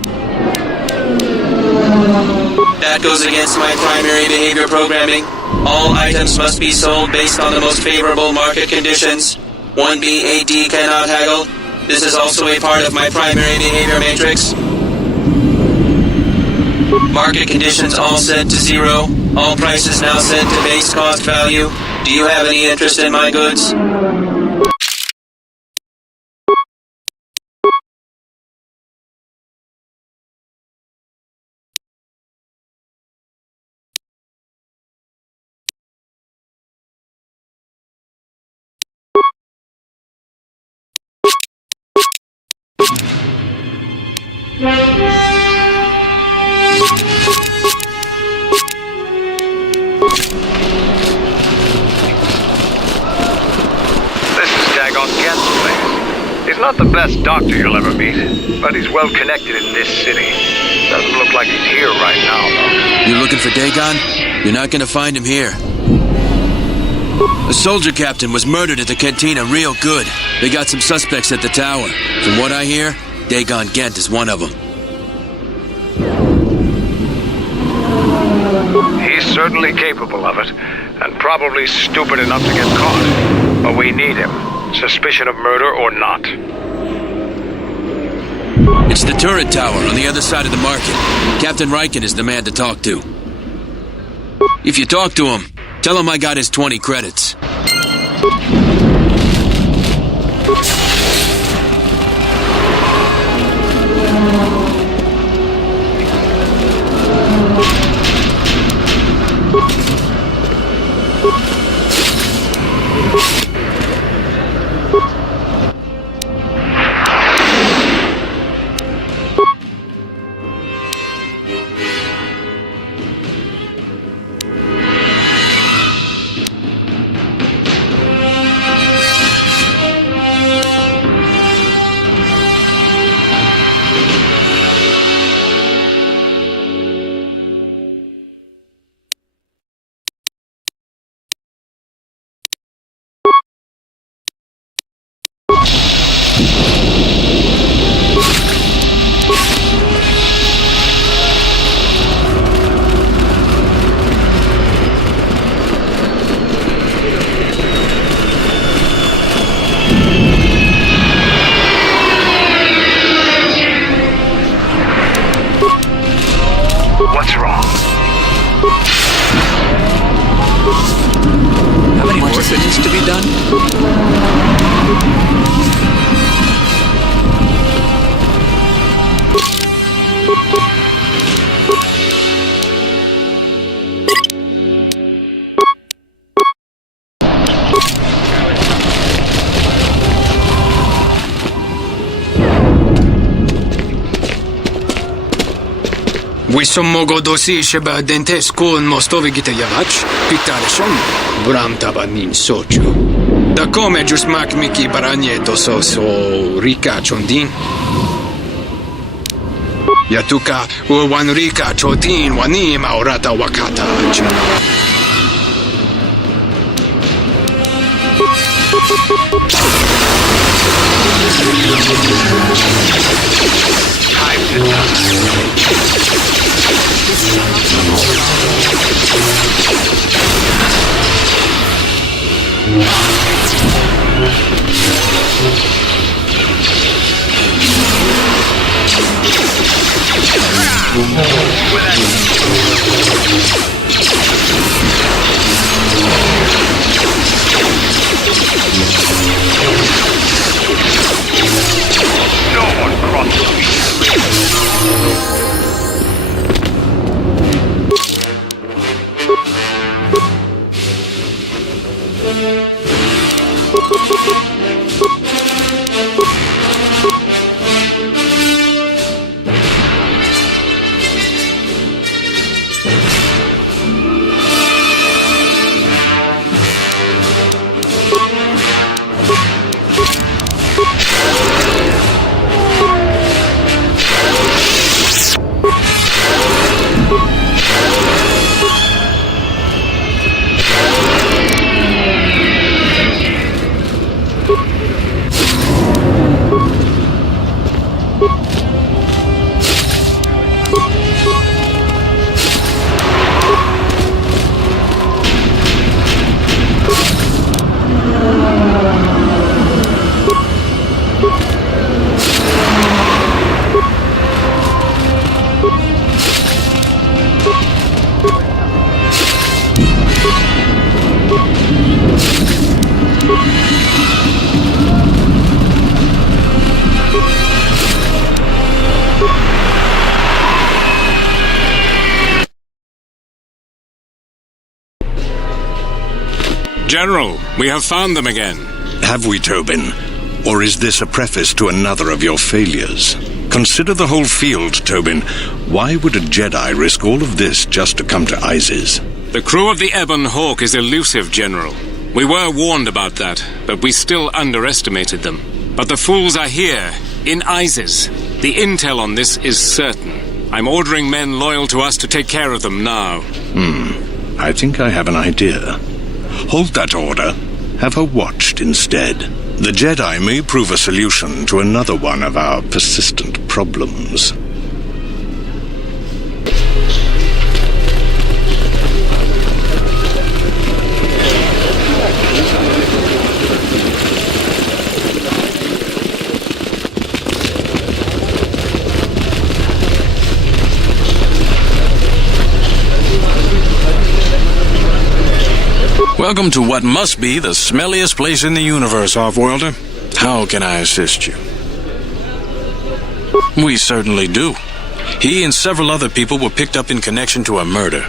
That goes against my primary behavior programming. All items must be sold based on the most favorable market conditions. 1B8D cannot haggle. This is also a part of my primary behavior matrix. Market conditions all set to 0. All prices now set to base cost value. Do you have any interest in my goods? He's not the best doctor you'll ever meet, but he's well connected in this city. Doesn't look like he's here right now, though. You looking for Dagon? You're not gonna find him here. The soldier captain was murdered at the cantina real good. They got some suspects at the tower. From what I hear, Dagon Gent is one of them. He's certainly capable of it, and probably stupid enough to get caught. But we need him. Suspicion of murder or not. It's the turret tower on the other side of the market. Captain Riken is the man to talk to. If you talk to him, tell him I got his 20 credits. What's wrong? How many more things to be done? Wissom mogo dosi sheba dente skon mostovi gita yavach, pitare shon, bram tabanin sochu. Da come just mak miki baranye doso so rika chondin. Yatuka wan rika chotin wanim aurata wakata. Time to die. No one crosses me. General, we have found them again. Have we, Tobin? Or is this a preface to another of your failures? Consider the whole field, Tobin. Why would a Jedi risk all of this just to come to Isis? The crew of the Ebon Hawk is elusive, General. We were warned about that, but we still underestimated them. But the fools are here, in Isis. The intel on this is certain. I'm ordering men loyal to us to take care of them now. I think I have an idea. Hold that order. Have her watched instead. The Jedi may prove a solution to another one of our persistent problems. Welcome to what must be the smelliest place in the universe, Offworlder. How can I assist you? We certainly do. He and several other people were picked up in connection to a murder.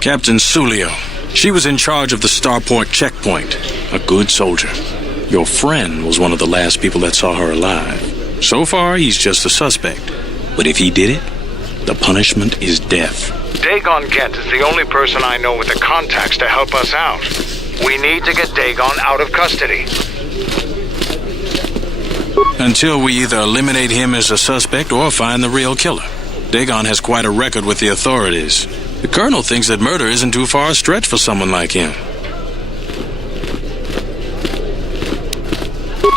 Captain Sulio. She was in charge of the Starport checkpoint. A good soldier. Your friend was one of the last people that saw her alive. So far, he's just a suspect. But if he did it, the punishment is death. Dagon Gent is the only person I know with the contacts to help us out. We need to get Dagon out of custody. Until we either eliminate him as a suspect or find the real killer. Dagon has quite a record with the authorities. The Colonel thinks that murder isn't too far a stretch for someone like him.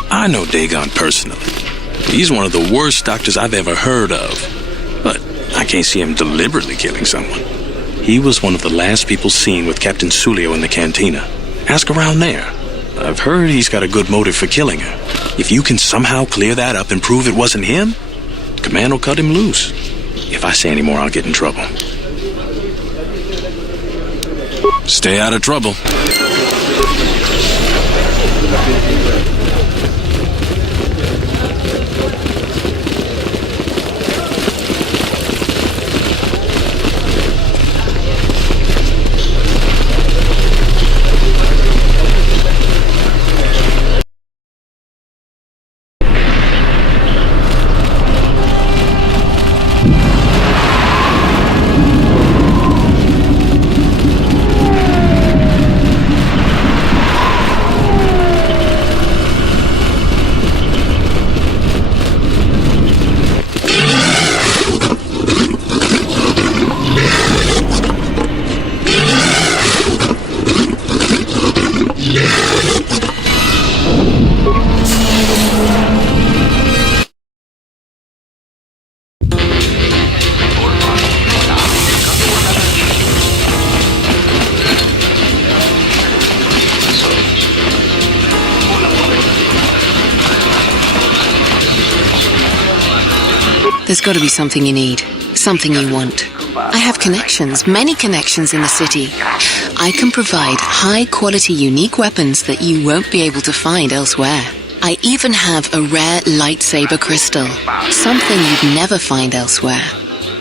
I know Dagon personally. He's one of the worst doctors I've ever heard of. But I can't see him deliberately killing someone. He was one of the last people seen with Captain Sulio in the cantina. Ask around there. I've heard he's got a good motive for killing her. If you can somehow clear that up and prove it wasn't him, Command will cut him loose. If I say any more, I'll get in trouble. Stay out of trouble. There's got to be something you need, something you want. I have connections, many connections in the city. I can provide high-quality, unique weapons that you won't be able to find elsewhere. I even have a rare lightsaber crystal, something you'd never find elsewhere.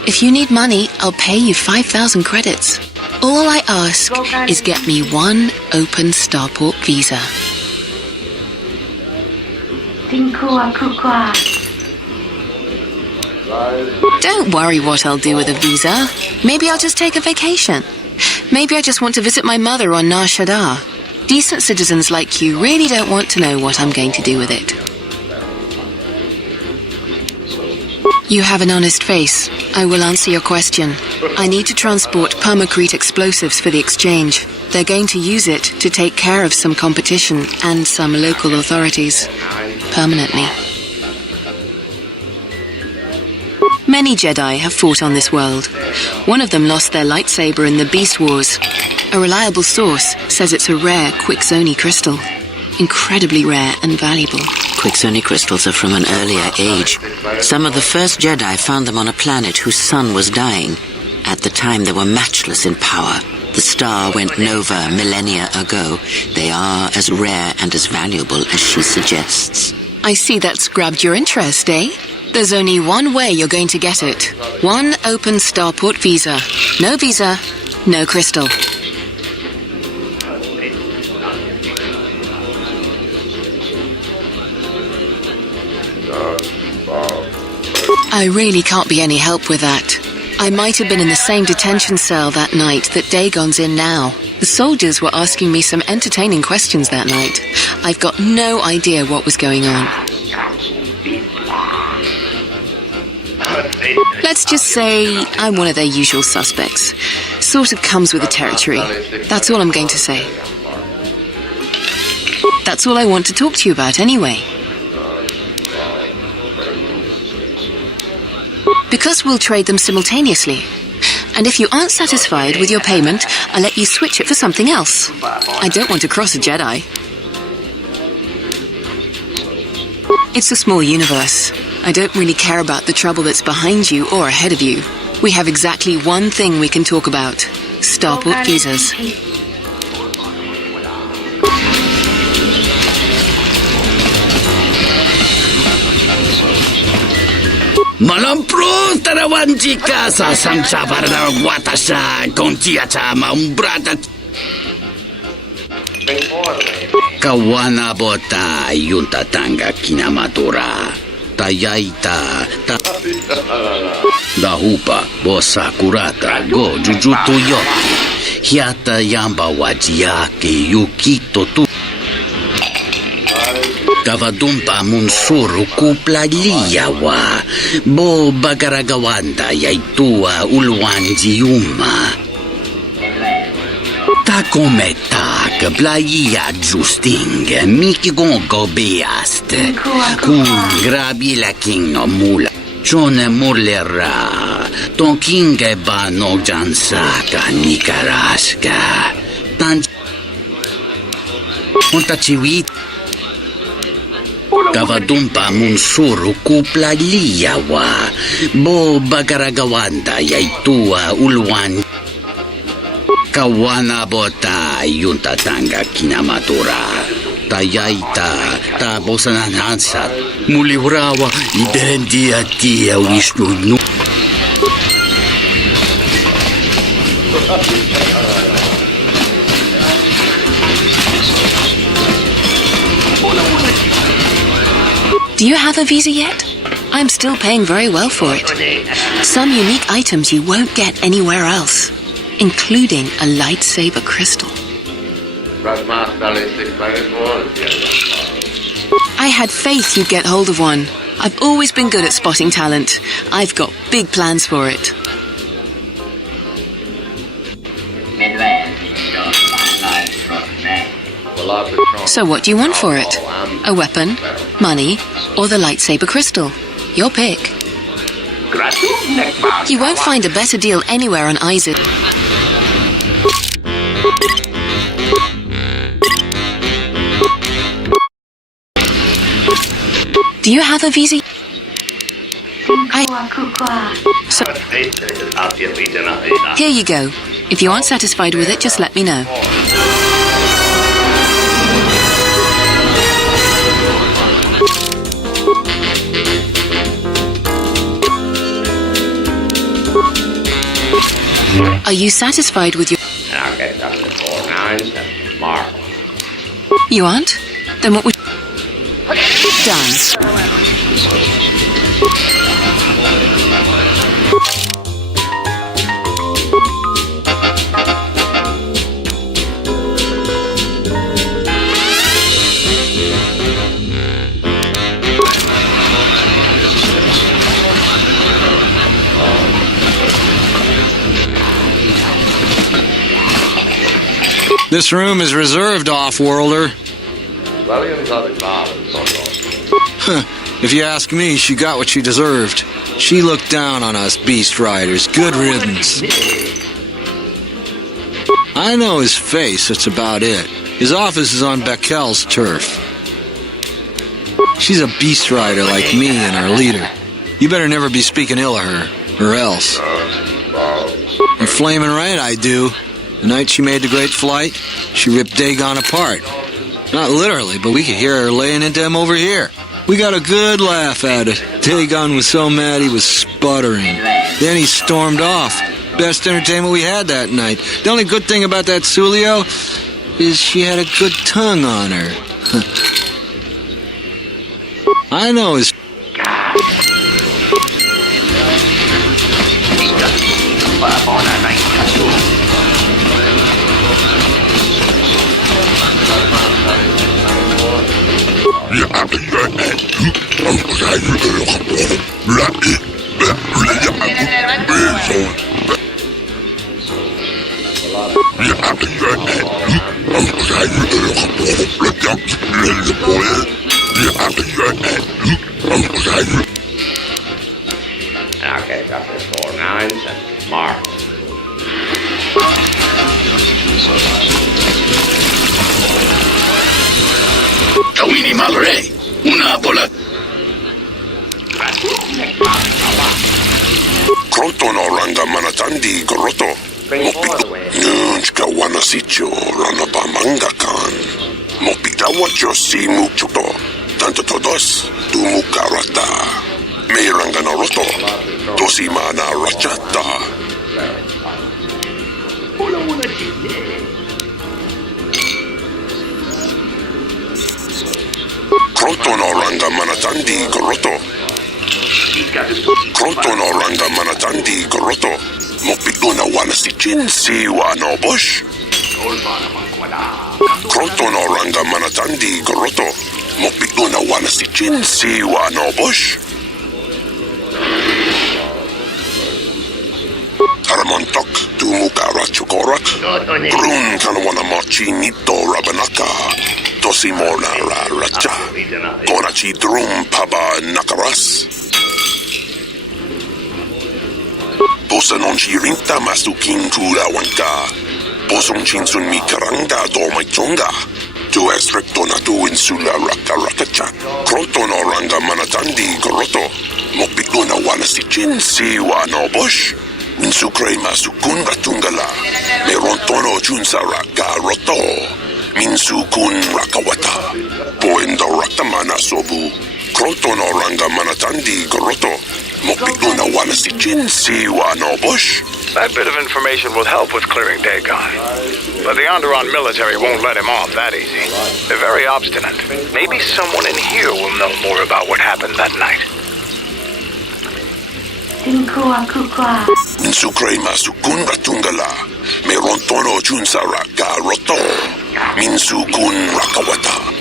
If you need money, I'll pay you 5,000 credits. All I ask is get me one open Starport visa. Don't worry what I'll do with a visa. Maybe I'll just take a vacation. Maybe I just want to visit my mother on Nar Shaddaa. Decent citizens like you really don't want to know what I'm going to do with it. You have an honest face. I will answer your question. I need to transport permacrete explosives for the exchange. They're going to use it to take care of some competition and some local authorities. Permanently. Many Jedi have fought on this world. One of them lost their lightsaber in the Beast Wars. A reliable source says it's a rare Quixoni crystal. Incredibly rare and valuable. Quixoni crystals are from an earlier age. Some of the first Jedi found them on a planet whose sun was dying. At the time, they were matchless in power. The star went nova millennia ago. They are as rare and as valuable as she suggests. I see that's grabbed your interest, eh? There's only one way you're going to get it. One open Starport visa. No visa, no crystal. I really can't be any help with that. I might have been in the same detention cell that night that Dagon's in now. The soldiers were asking me some entertaining questions that night. I've got no idea what was going on. Let's just say I'm one of their usual suspects. Sort of comes with the territory. That's all I'm going to say. That's all I want to talk to you about anyway. Because we'll trade them simultaneously. And if you aren't satisfied with your payment, I'll let you switch it for something else. I don't want to cross a Jedi. It's a small universe. I don't really care about the trouble that's behind you or ahead of you. We have exactly one thing we can talk about. Starport visas. Malampro tarawanjika sa samsabara watasha kontiacha maumbrata kawana bota yunta tanga kinamatura tayaita ta dahupa bosa kurata go jujuto yoki hiata yamba wajiake yukito tu Kavadumpa munsuru kuplaliyawa bo bagaragawanda yaitua ulwanjiuma takometak playa justing mikigongo beast kun grabi la kingno mula chone murlera ton kinge bano jansaka nikaraska tan Montachiwit Kavadumpa munsuru kuplaliyawa bo bagaragawanda yaitua ulwan kawana bota yunta tanga kinamatura tayaita ta bosananhansa mulibrawa idendi atia wishnu Do you have a visa yet? I'm still paying very well for it. Some unique items you won't get anywhere else, including a lightsaber crystal. I had faith you'd get hold of one. I've always been good at spotting talent. I've got big plans for it. So what do you want for it? A weapon, money, or the lightsaber crystal? Your pick. You won't find a better deal anywhere on Isaac. Do you have a visa? So, here you go. If you aren't satisfied with it, just let me know. Are you satisfied with your... You aren't? Then what would... Done. This room is reserved, off-worlder. If you ask me, she got what she deserved. She looked down on us beast riders. Good riddance. I know his face, that's about it. His office is on Bekel's turf. She's a beast rider like me and our leader. You better never be speaking ill of her, or else. You're flaming right, I do. The night she made the great flight, she ripped Dagon apart. Not literally, but we could hear her laying into him over here. We got a good laugh at it. Dagon was so mad he was sputtering. Then he stormed off. Best entertainment we had that night. The only good thing about that Sulio is she had a good tongue on her. I know his... Okay, got this 4 9s and mark. Kawini Malre, una bola. Kroto no ranga manatandi groto. Nunchka wanasicho ranabamangakan. Mopitawa josi muchuto. Tanto todos tumukarata. Meirangana roto. Tosimana rachata. Kroton oranga manatandi goroto. Kroton oranga manatandi goroto. Mopituna wanasichin si wano bush. Kroton oranga manatandi goroto. Mopituna wanasichin si wano bush. Aramontok tumukara chukorak. Grun kanwana mochi nito rabanaka. Tosimorna racha. Konachi drum paba nakaras. Posa non chirinta masukin kura wanka. Posong chinsun mi karanga do mai chonga. Tu es rectona tu insula raka rakacha. Kroton oranga manatandi goroto. Mopikuna wanasichin si wano bush. Minsukre masukun ratungala. Merontono chunsa raka roto. Minsukun rakawata. Poendo rakamana sobu. Kroton oranga manatandi goroto. Mopikuna wanasichin si wano bush. That bit of information will help with clearing Dagon. But the Onderon military won't let him off that easy. They're very obstinate. Maybe someone in here will know more about what happened that night. Minsukre masukun ratungala. Merontono chunsa raka roto. Minsukun rakawata.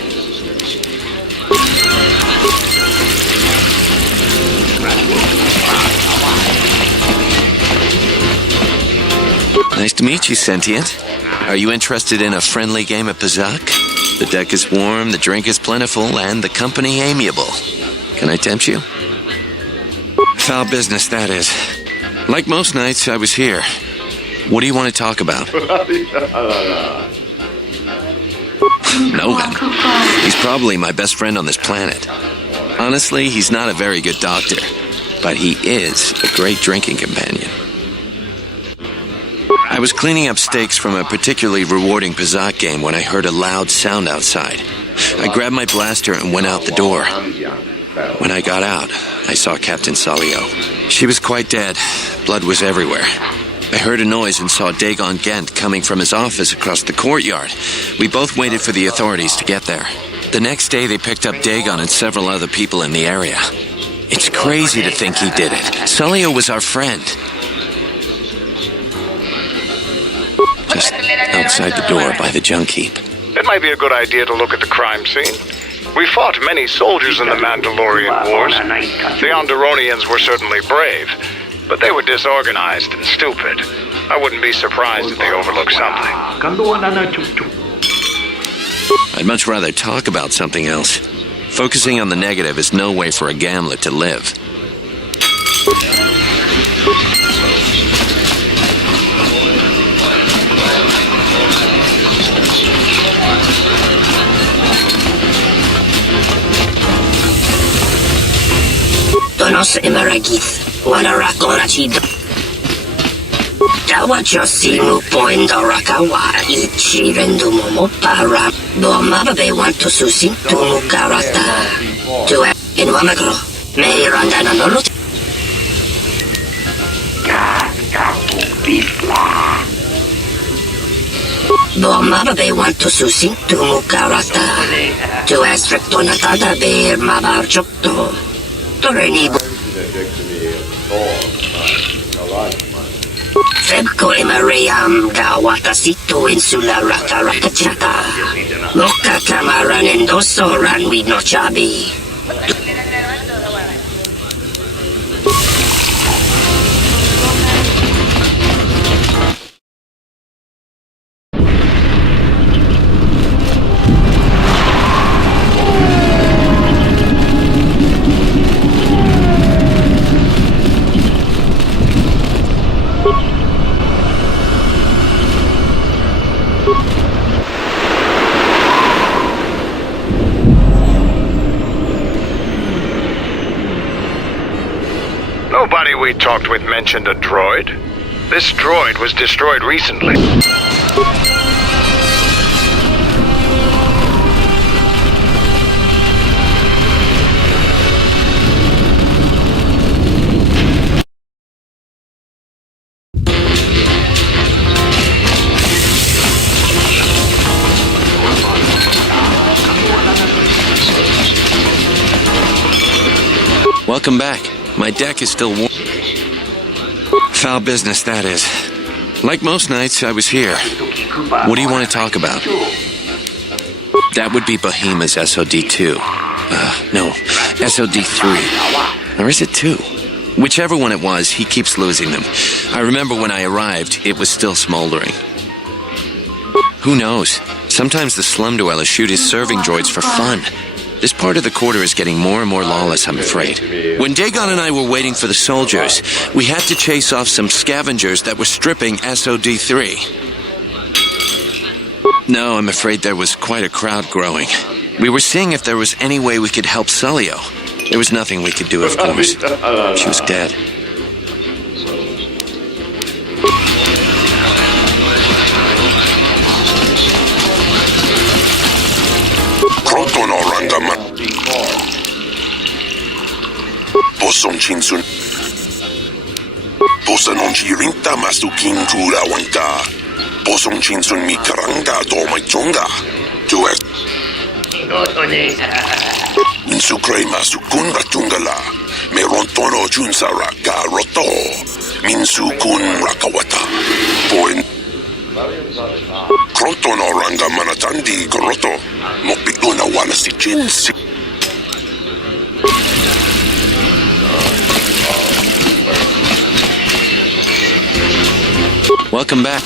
Nice to meet you, Sentient. Are you interested in a friendly game of Pazak? The deck is warm, the drink is plentiful, and the company amiable. Can I tempt you? Foul business, that is. Like most nights, I was here. What do you want to talk about? Nolan. He's probably my best friend on this planet. Honestly, he's not a very good doctor, but he is a great drinking companion. I was cleaning up stakes from a particularly rewarding Pazak game when I heard a loud sound outside. I grabbed my blaster and went out the door. When I got out, I saw Captain Salio. She was quite dead. Blood was everywhere. I heard a noise and saw Dagon Gent coming from his office across the courtyard. We both waited for the authorities to get there. The next day, they picked up Dagon and several other people in the area. It's crazy to think he did it. Salio was our friend. Just outside the door by the junk heap. It might be a good idea to look at the crime scene. We fought many soldiers in the Mandalorian Wars. The Onderonians were certainly brave, but they were disorganized and stupid. I wouldn't be surprised if they overlooked something. I'd much rather talk about something else. Focusing on the negative is no way for a gambler to live. Donos emeragith, wanarakona chido. Dawachosimu poindo rakawa, ichi rendumo mopara. Bomaba want to susin to mukarata. To in Wamagro, may randana nolut. Bomaba want to susin to mukarata. To astrictonatada bear mabarchokto. Febko Emariam Gawatasitu Insula Raka Rakachata Moka Kamaran Endoso Ranwi no Chabi. Nobody we talked with mentioned a droid. This droid was destroyed recently. Welcome back. My deck is still warm. Foul business, that is. Like most nights, I was here. What do you want to talk about? That would be Behemoth's SOD-2. No, SOD-3. Or is it 2? Whichever one it was, he keeps losing them. I remember when I arrived, it was still smoldering. Who knows? Sometimes the slum dwellers shoot his serving droids for fun. This part of the quarter is getting more and more lawless, I'm afraid. When Dagon and I were waiting for the soldiers, we had to chase off some scavengers that were stripping SOD-3. No, I'm afraid there was quite a crowd growing. We were seeing if there was any way we could help Sulio. There was nothing we could do, of course. She was dead. Posa non ci rinta mastu king kura wanka. Posong chinsun mi karanga do mai chonga. Tu es. Minsu krei masu kun ratungala. Me rontono junsara ka roto. Minsu kun rakawata. Poin. Krotono ranga manatandi koroto. Mopiguna wala si jinsi. Welcome back.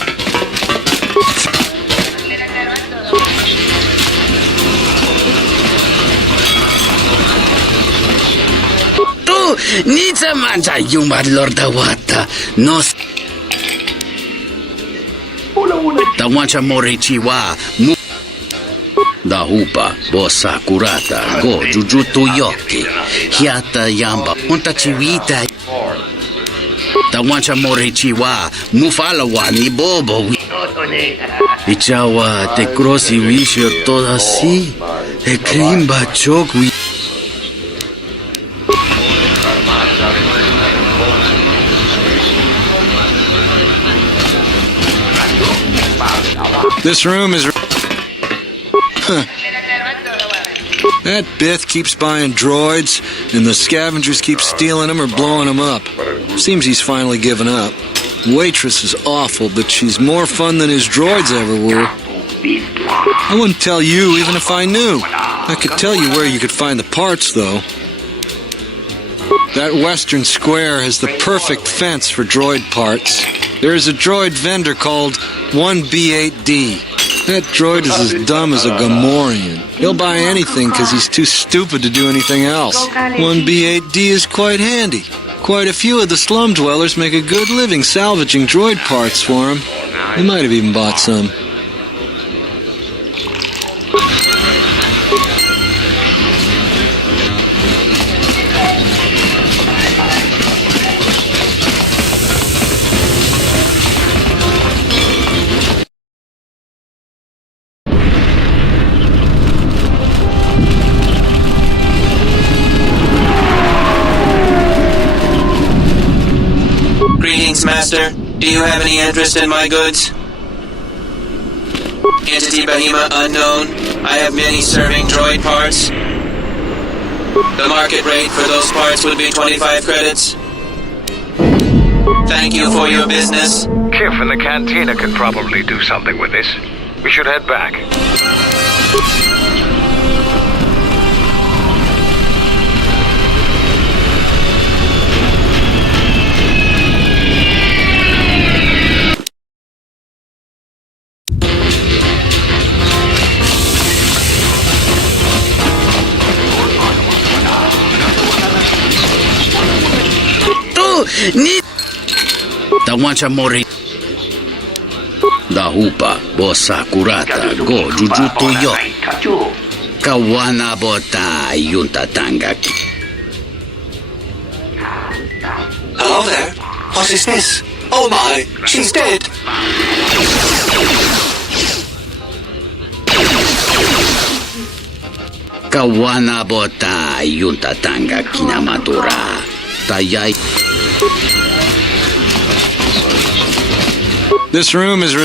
Tu nitsa mancha yumba lorda wata nos. Da wancha morichiwa mu. Da hupa bosa kurata go jujutu yoki. Hiata yamba unta chiwita. Da wancha morichiwa mufala wani bobo. Ichawa te crossi wisho toda así. E krimba chokwi. This room is... That Bith keeps buying droids, and the scavengers keep stealing them or blowing them up. Seems he's finally given up. Waitress is awful, but she's more fun than his droids ever were. I wouldn't tell you even if I knew. I could tell you where you could find the parts, though. That western square has the perfect fence for droid parts. There is a droid vendor called 1B8D. That droid is as dumb as a Gamorrean. He'll buy anything because he's too stupid to do anything else. 1B8D is quite handy. Quite a few of the slum dwellers make a good living salvaging droid parts for him. They might have even bought some. Greetings, Master. Do you have any interest in my goods? Entity Behemoth unknown. I have many serving droid parts. The market rate for those parts would be 25 credits. Thank you for your business. Kif and the cantina can probably do something with this. We should head back. Ni da wancha mori. Da hupa bosa kurata go jujutu yo. Kawana bota yunta tangaki. Hello there. What is this? Oh my, she's dead. Kawana bota yunta tanga kinamatura. Tayai. This room is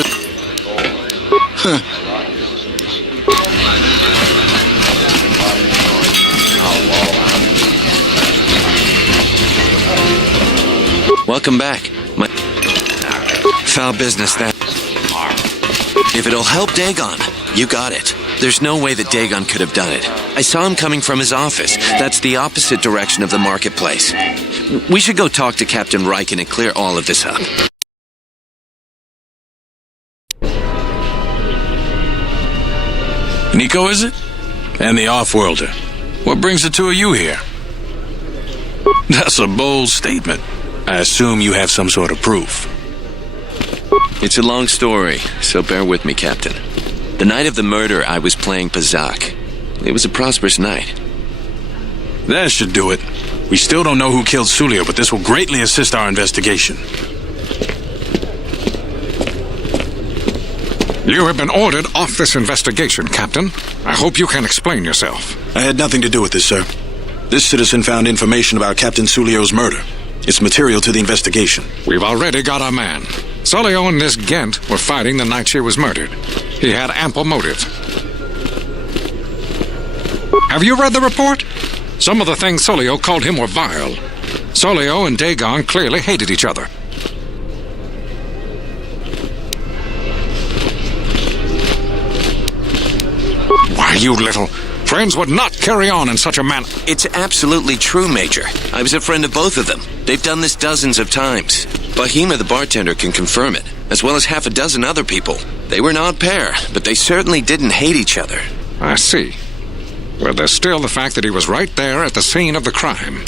Welcome back. Foul business, that. If it'll help Dagon, you got it. There's no way that Dagon could have done it. I saw him coming from his office. That's the opposite direction of the marketplace. We should go talk to Captain Riken and clear all of this up. Nico, is it? And the Offworlder. What brings the two of you here? That's a bold statement. I assume you have some sort of proof. It's a long story, so bear with me, Captain. The night of the murder, I was playing Pazak. It was a prosperous night. That should do it. We still don't know who killed Sulio, but this will greatly assist our investigation. You have been ordered off this investigation, Captain. I hope you can explain yourself. I had nothing to do with this, sir. This citizen found information about Captain Sulio's murder. It's material to the investigation. We've already got our man. Sulio and this Ghent were fighting the night she was murdered. He had ample motive. Have you read the report? Some of the things Sulio called him were vile. Sulio and Dagon clearly hated each other. Why, you little... Friends would not carry on in such a manner. It's absolutely true, Major. I was a friend of both of them. They've done this dozens of times. Bahima, the bartender, can confirm it, as well as half a dozen other people. They were an odd pair, but they certainly didn't hate each other. I see. Well, there's still the fact that he was right there at the scene of the crime.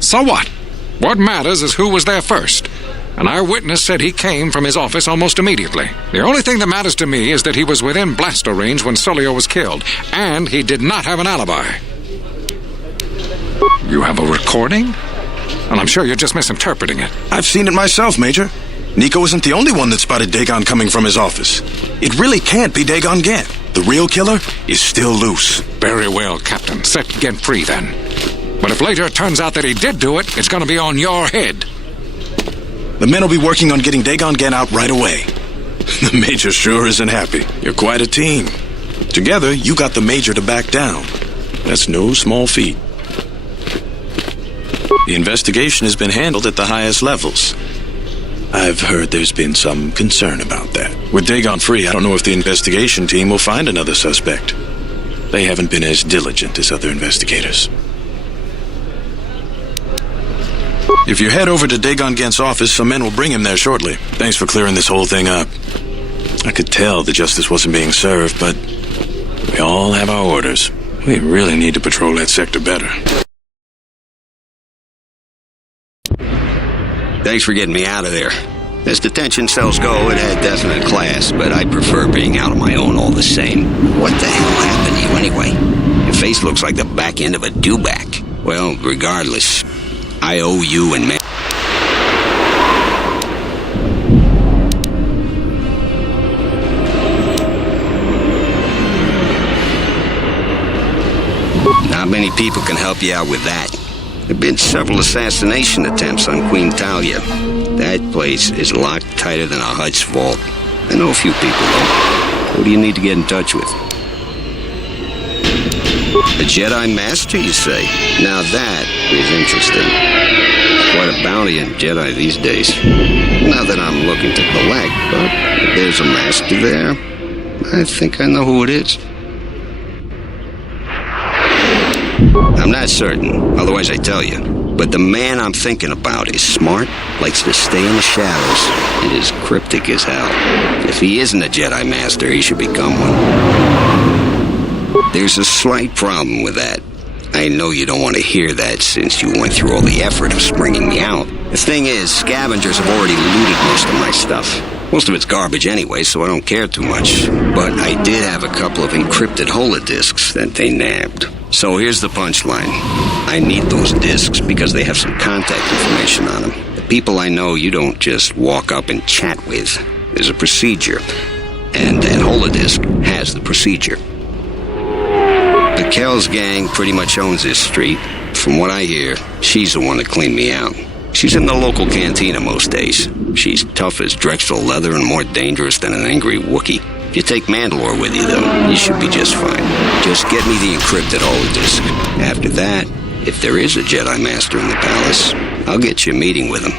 So what? What matters is who was there first. An eyewitness said he came from his office almost immediately. The only thing that matters to me is that he was within blaster range when Sulio was killed, and he did not have an alibi. You have a recording? And I'm sure you're just misinterpreting it. I've seen it myself, Major. Nico isn't the only one that spotted Dagon coming from his office. It really can't be Dagon Ghent. The real killer is still loose. Very well, Captain. Set Ghent free, then. But if later it turns out that he did do it, it's going to be on your head. The men will be working on getting Dagon Ghent out right away. The Major sure isn't happy. You're quite a team. Together, you got the Major to back down. That's no small feat. The investigation has been handled at the highest levels. I've heard there's been some concern about that. With Dagon free, I don't know if the investigation team will find another suspect. They haven't been as diligent as other investigators. If you head over to Dagon Ghent's office, some men will bring him there shortly. Thanks for clearing this whole thing up. I could tell the justice wasn't being served, but we all have our orders. We really need to patrol that sector better. Thanks for getting me out of there. As detention cells go, it had definite class, but I prefer being out on my own all the same. What the hell happened to you anyway? Your face looks like the back end of a dewback. Well, regardless, I owe you and Not many people can help you out with that. There have been several assassination attempts on Queen Talia. That place is locked tighter than a hut's vault. I know a few people, though. Who do you need to get in touch with? A Jedi Master, you say? Now that is interesting. Quite a bounty on Jedi these days. Not that I'm looking to collect, but if there's a master there, I think I know who it is. I'm not certain, otherwise I'd tell you. But the man I'm thinking about is smart, likes to stay in the shadows, and is cryptic as hell. If he isn't a Jedi Master, he should become one. There's a slight problem with that. I know you don't want to hear that since you went through all the effort of springing me out. The thing is, scavengers have already looted most of my stuff. Most of it's garbage anyway, so I don't care too much. But I did have a couple of encrypted holodisks that they nabbed. So here's the punchline. I need those discs because they have some contact information on them. The people I know you don't just walk up and chat with. There's a procedure. And that holodisc has the procedure. The Kells gang pretty much owns this street. From what I hear, she's the one that cleaned me out. She's in the local cantina most days. She's tough as Drexel leather and more dangerous than an angry Wookiee. If you take Mandalore with you, though, you should be just fine. Just get me the encrypted holodisc. After that, if there is a Jedi Master in the palace, I'll get you a meeting with him.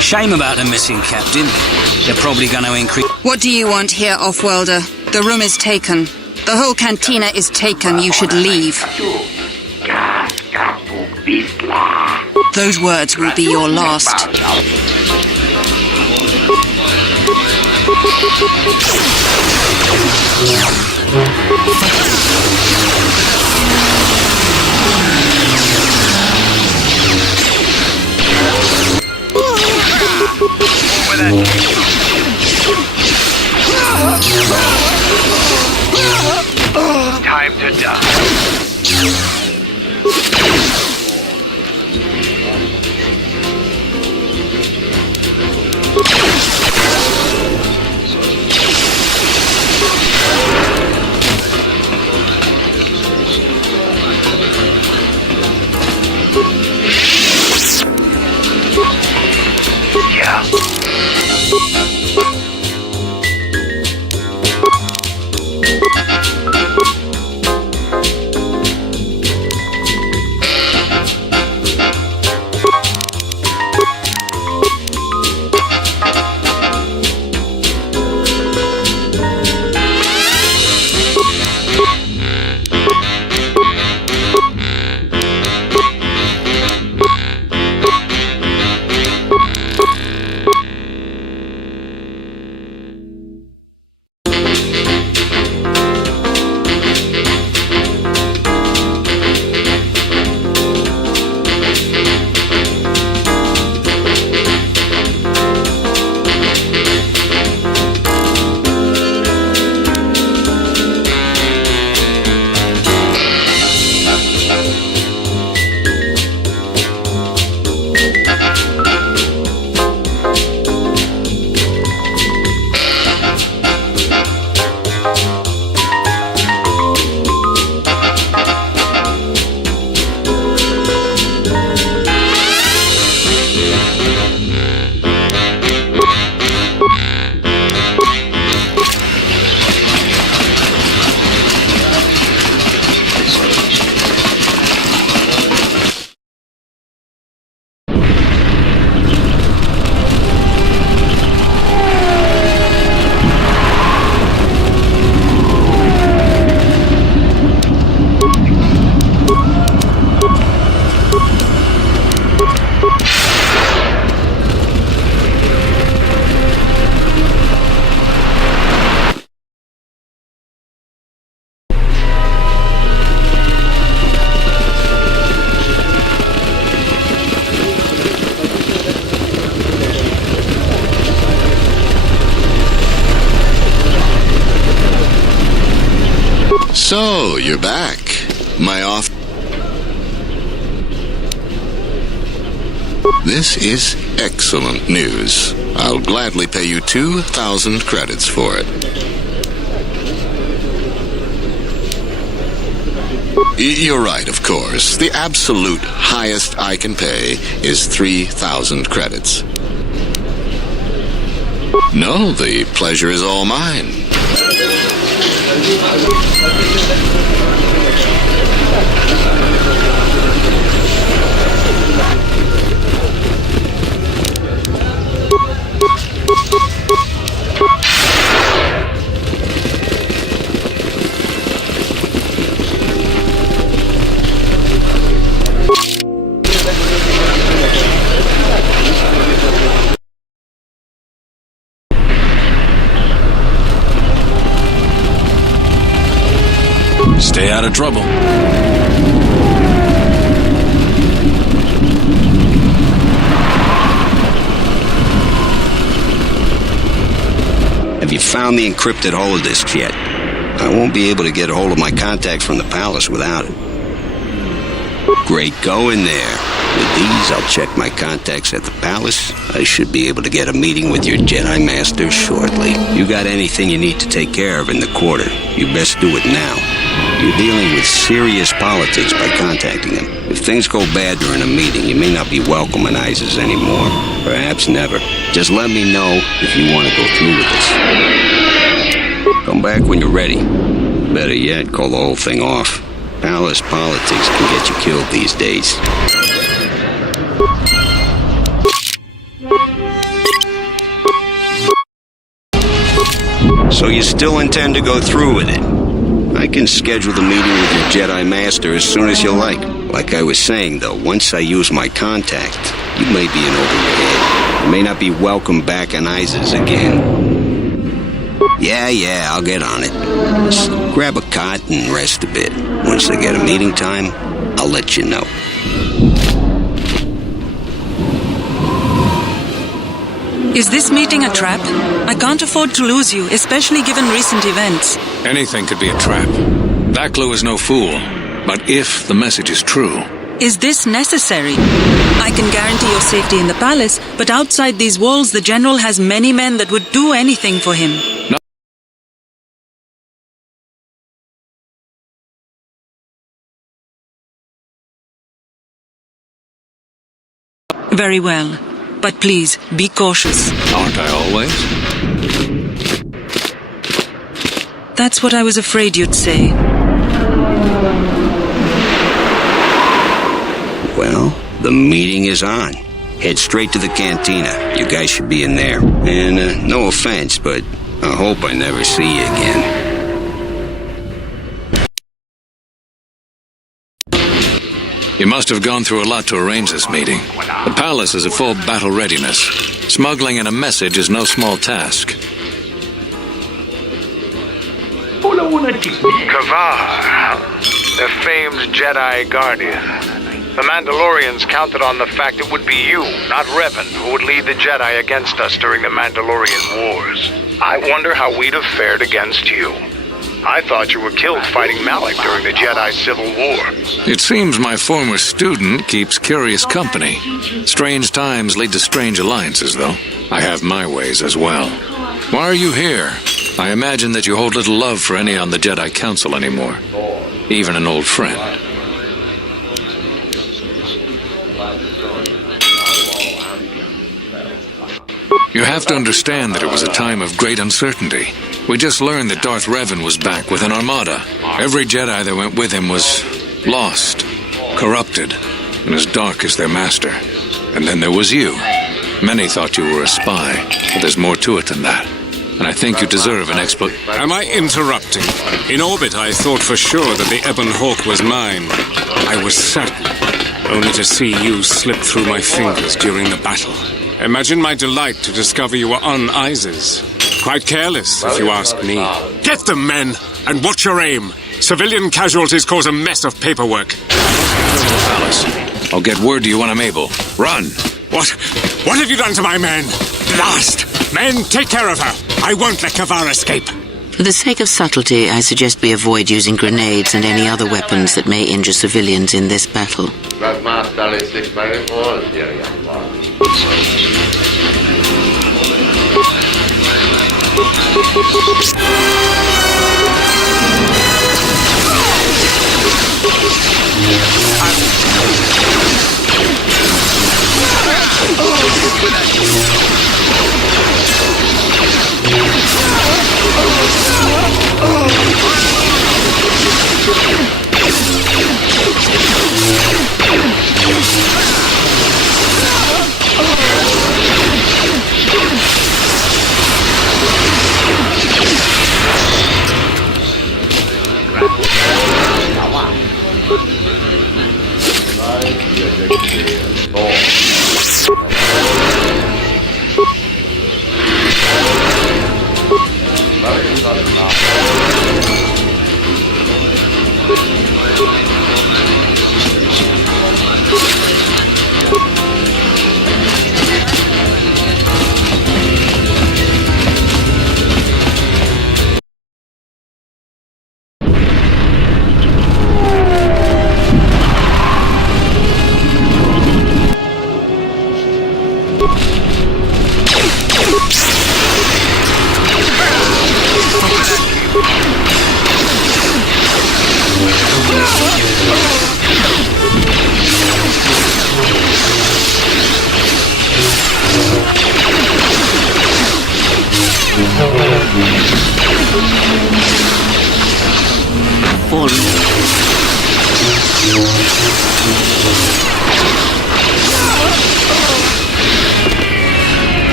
Shame about the missing captain. They're probably going to increase... What do you want here, Off-Worlder? The room is taken. The whole cantina is taken. You should leave. Those words will be your last. Time to die. So, you're back. My off... This is excellent news. I'll gladly pay you 2,000 credits for it. You're right, of course. The absolute highest I can pay is 3,000 credits. No, the pleasure is all mine. Stay out of trouble. Have you found the encrypted holodisks yet? I won't be able to get a hold of my contacts from the palace without it. Great going there. With these, I'll check my contacts at the palace. I should be able to get a meeting with your Jedi Master shortly. You got anything you need to take care of in the quarter, you best do it now. You're dealing with serious politics by contacting them. If things go bad during a meeting, you may not be welcome in Isis anymore. Perhaps never. Just let me know if you want to go through with this. Come back when you're ready. Better yet, call the whole thing off. Palace politics can get you killed these days. So you still intend to go through with it? I can schedule the meeting with your Jedi Master as soon as you like. Like I was saying, though, once I use my contact, you may be in over your head. You may not be welcome back in Isis again. Yeah, I'll get on it. Just grab a cot and rest a bit. Once I get a meeting time, I'll let you know. Is this meeting a trap? I can't afford to lose you, especially given recent events. Anything could be a trap. Vaklu is no fool. But if the message is true... Is this necessary? I can guarantee your safety in the palace, but outside these walls, the general has many men that would do anything for him. No. Very well. But please, be cautious. Aren't I always? That's what I was afraid you'd say. Well, the meeting is on. Head straight to the cantina. You guys should be in there. And no offense, but I hope I never see you again. You must have gone through a lot to arrange this meeting. The palace is at full battle readiness. Smuggling in a message is no small task. Kavar, the famed Jedi Guardian. The Mandalorians counted on the fact it would be you, not Revan, who would lead the Jedi against us during the Mandalorian Wars. I wonder how we'd have fared against you. I thought you were killed fighting Malik during the Jedi Civil War. It seems my former student keeps curious company. Strange times lead to strange alliances, though. I have my ways as well. Why are you here? I imagine that you hold little love for any on the Jedi Council anymore. Even an old friend. You have to understand that it was a time of great uncertainty. We just learned that Darth Revan was back with an armada. Every Jedi that went with him was lost, corrupted, and as dark as their master. And then there was you. Many thought you were a spy, but there's more to it than that. And I think you deserve an explanation. Am I interrupting? In orbit, I thought for sure that the Ebon Hawk was mine. I was certain, only to see you slip through my fingers during the battle. Imagine my delight to discover you were on Isis. Quite careless, if you ask me. Get them, men, and watch your aim. Civilian casualties cause a mess of paperwork. Palace. I'll get word to you when I'm able. Run! What have you done to my men? Blast! Men, take care of her. I won't let Kavar escape. For the sake of subtlety, I suggest we avoid using grenades and any other weapons that may injure civilians in this battle.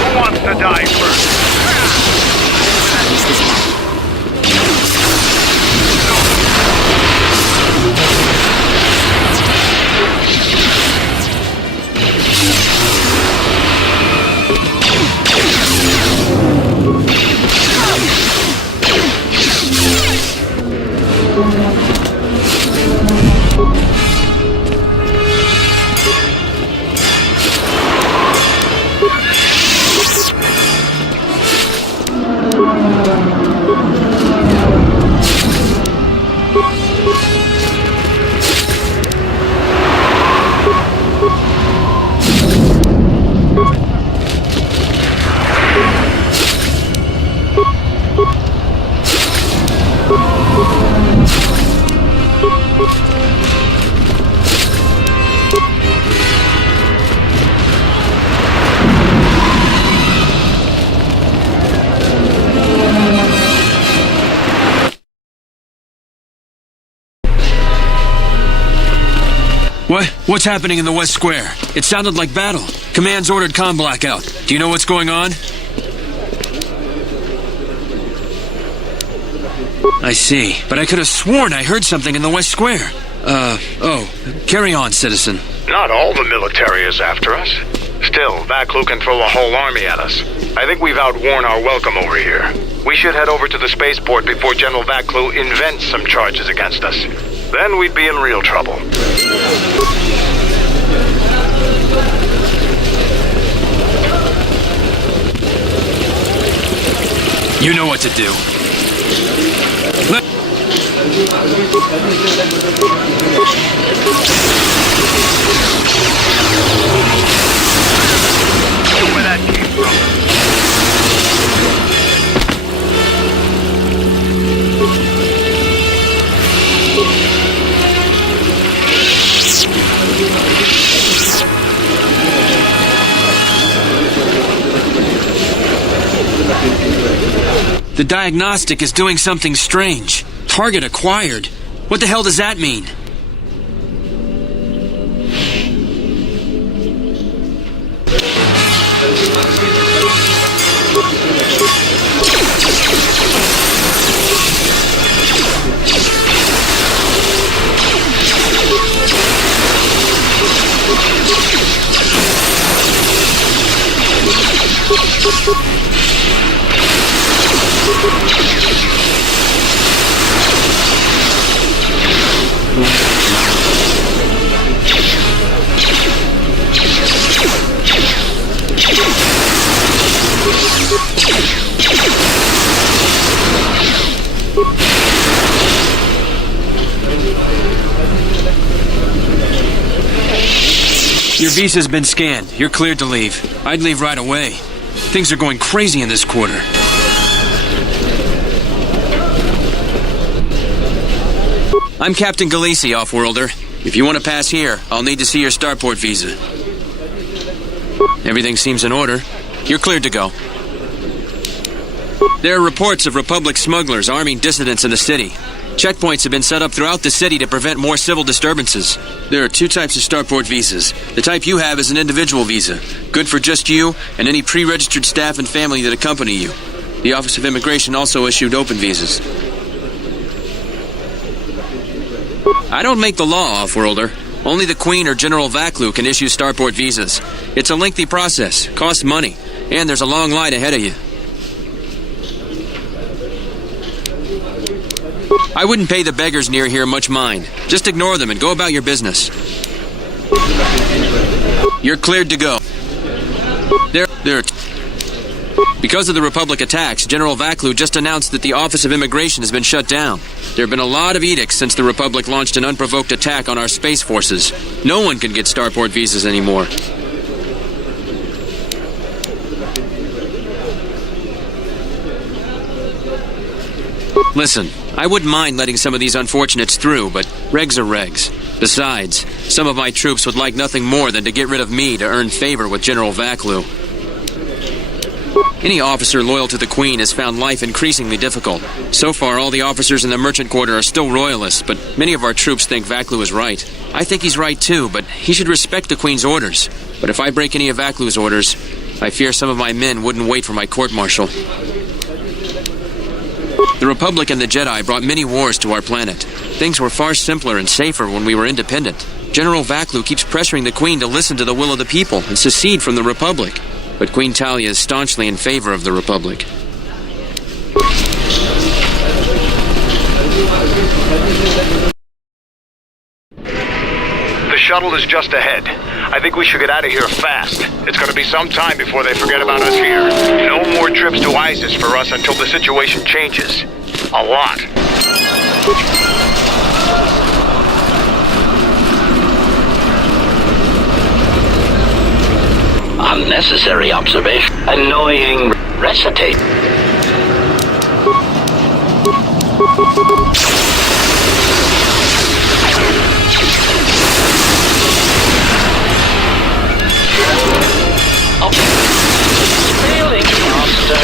Who wants to die first? What's happening in the West Square? It sounded like battle. Command's ordered comm blackout. Do you know what's going on? I see. But I could have sworn I heard something in the West Square. Carry on, citizen. Not all the military is after us. Still, Vaklu can throw a whole army at us. I think we've outworn our welcome over here. We should head over to the spaceport before General Vaklu invents some charges against us. Then we'd be in real trouble. You know what to do. Where that came from. The diagnostic is doing something strange. Target acquired. What the hell does that mean? Your visa's been scanned. You're cleared to leave. I'd leave right away. Things are going crazy in this quarter. I'm Captain Galisi, Offworlder. If you want to pass here, I'll need to see your starport visa. Everything seems in order. You're cleared to go. There are reports of Republic smugglers arming dissidents in the city. Checkpoints have been set up throughout the city to prevent more civil disturbances. There are two types of starport visas. The type you have is an individual visa, good for just you and any pre-registered staff and family that accompany you. The Office of Immigration also issued open visas. I don't make the law, Offworlder. Only the Queen or General Vaklu can issue starport visas. It's a lengthy process, costs money, and there's a long line ahead of you. I wouldn't pay the beggars near here much mind. Just ignore them and go about your business. You're cleared to go. Because of the Republic attacks, General Vaklu just announced that the Office of Immigration has been shut down. There have been a lot of edicts since the Republic launched an unprovoked attack on our space forces. No one can get starport visas anymore. Listen, I wouldn't mind letting some of these unfortunates through, but regs are regs. Besides, some of my troops would like nothing more than to get rid of me to earn favor with General Vaklu. Any officer loyal to the Queen has found life increasingly difficult. So far, all the officers in the Merchant Quarter are still royalists, but many of our troops think Vaklu is right. I think he's right too, but he should respect the Queen's orders. But if I break any of Vaklu's orders, I fear some of my men wouldn't wait for my court-martial. The Republic and the Jedi brought many wars to our planet. Things were far simpler and safer when we were independent. General Vaklu keeps pressuring the Queen to listen to the will of the people and secede from the Republic. But Queen Talia is staunchly in favor of the Republic. The shuttle is just ahead. I think we should get out of here fast. It's going to be some time before they forget about us here. No more trips to ISIS for us until the situation changes. A lot. Unnecessary observation. Annoying recitate. Failing master.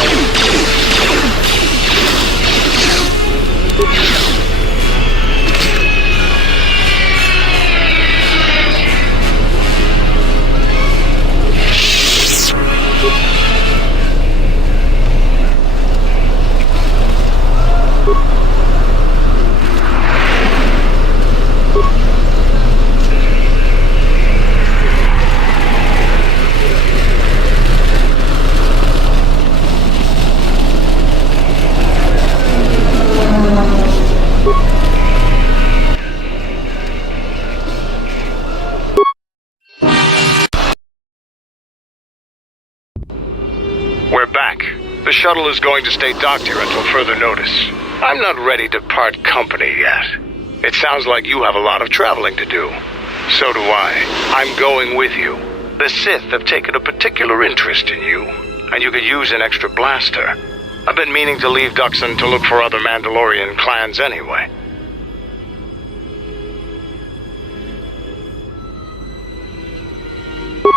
We're back. The shuttle is going to stay docked here until further notice. I'm not ready to part company yet. It sounds like you have a lot of traveling to do. So do I. I'm going with you. The Sith have taken a particular interest in you, and you could use an extra blaster. I've been meaning to leave Duxon to look for other Mandalorian clans anyway.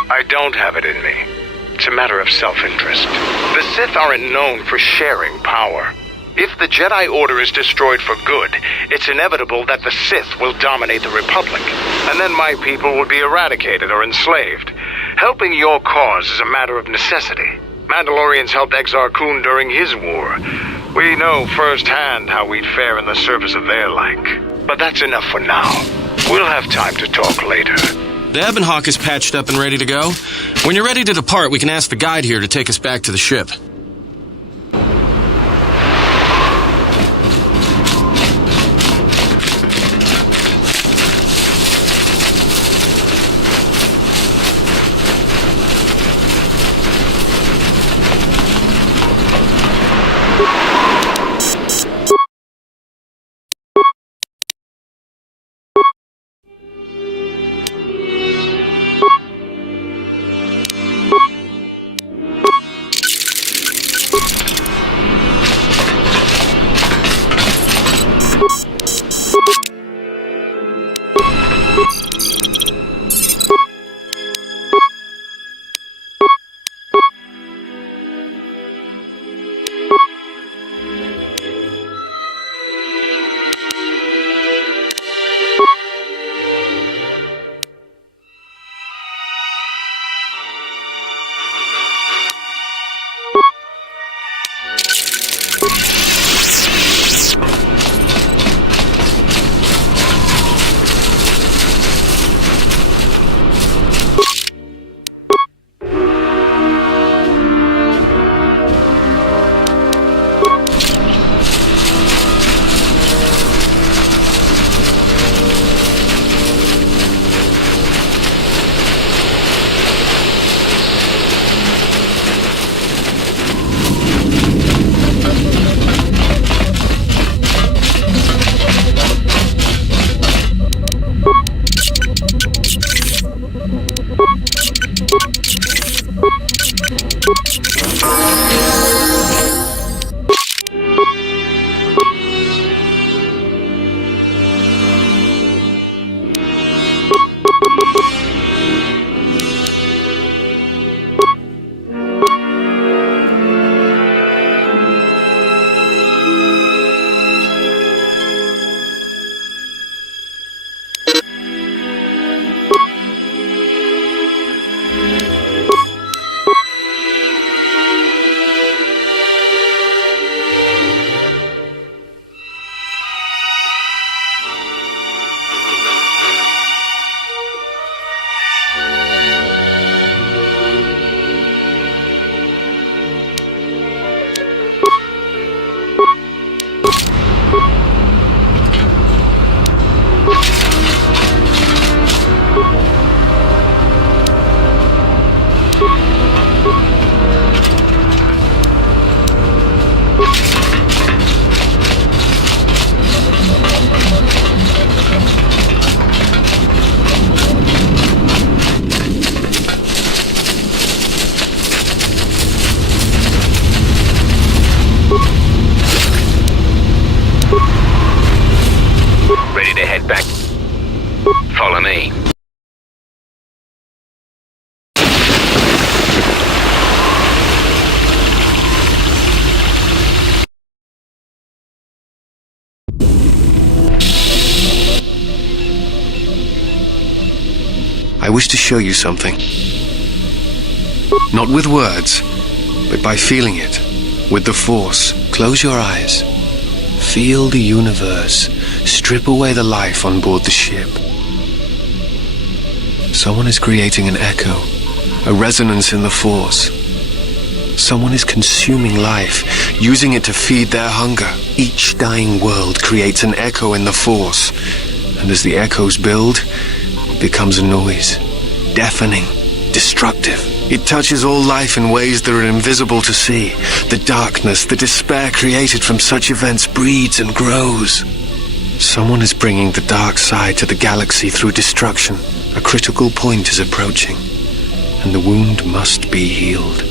I don't have it in me. It's a matter of self-interest. The Sith aren't known for sharing power. If the Jedi Order is destroyed for good, it's inevitable that the Sith will dominate the Republic, and then my people would be eradicated or enslaved. Helping your cause is a matter of necessity. Mandalorians helped Exar Kun during his war. We know firsthand how we'd fare in the service of their like. But that's enough for now. We'll have time to talk later. The Ebon Hawk is patched up and ready to go. When you're ready to depart, we can ask the guide here to take us back to the ship. back. Follow me. I wish to show you something. Not with words, but by feeling it. With the Force. Close your eyes. Feel the universe. Strip away the life on board the ship. Someone is creating an echo, a resonance in the Force. Someone is consuming life, using it to feed their hunger. Each dying world creates an echo in the Force. And as the echoes build, it becomes a noise. Deafening, destructive. It touches all life in ways that are invisible to see. The darkness, the despair created from such events breeds and grows. Someone is bringing the dark side to the galaxy through destruction. A critical point is approaching, and the wound must be healed.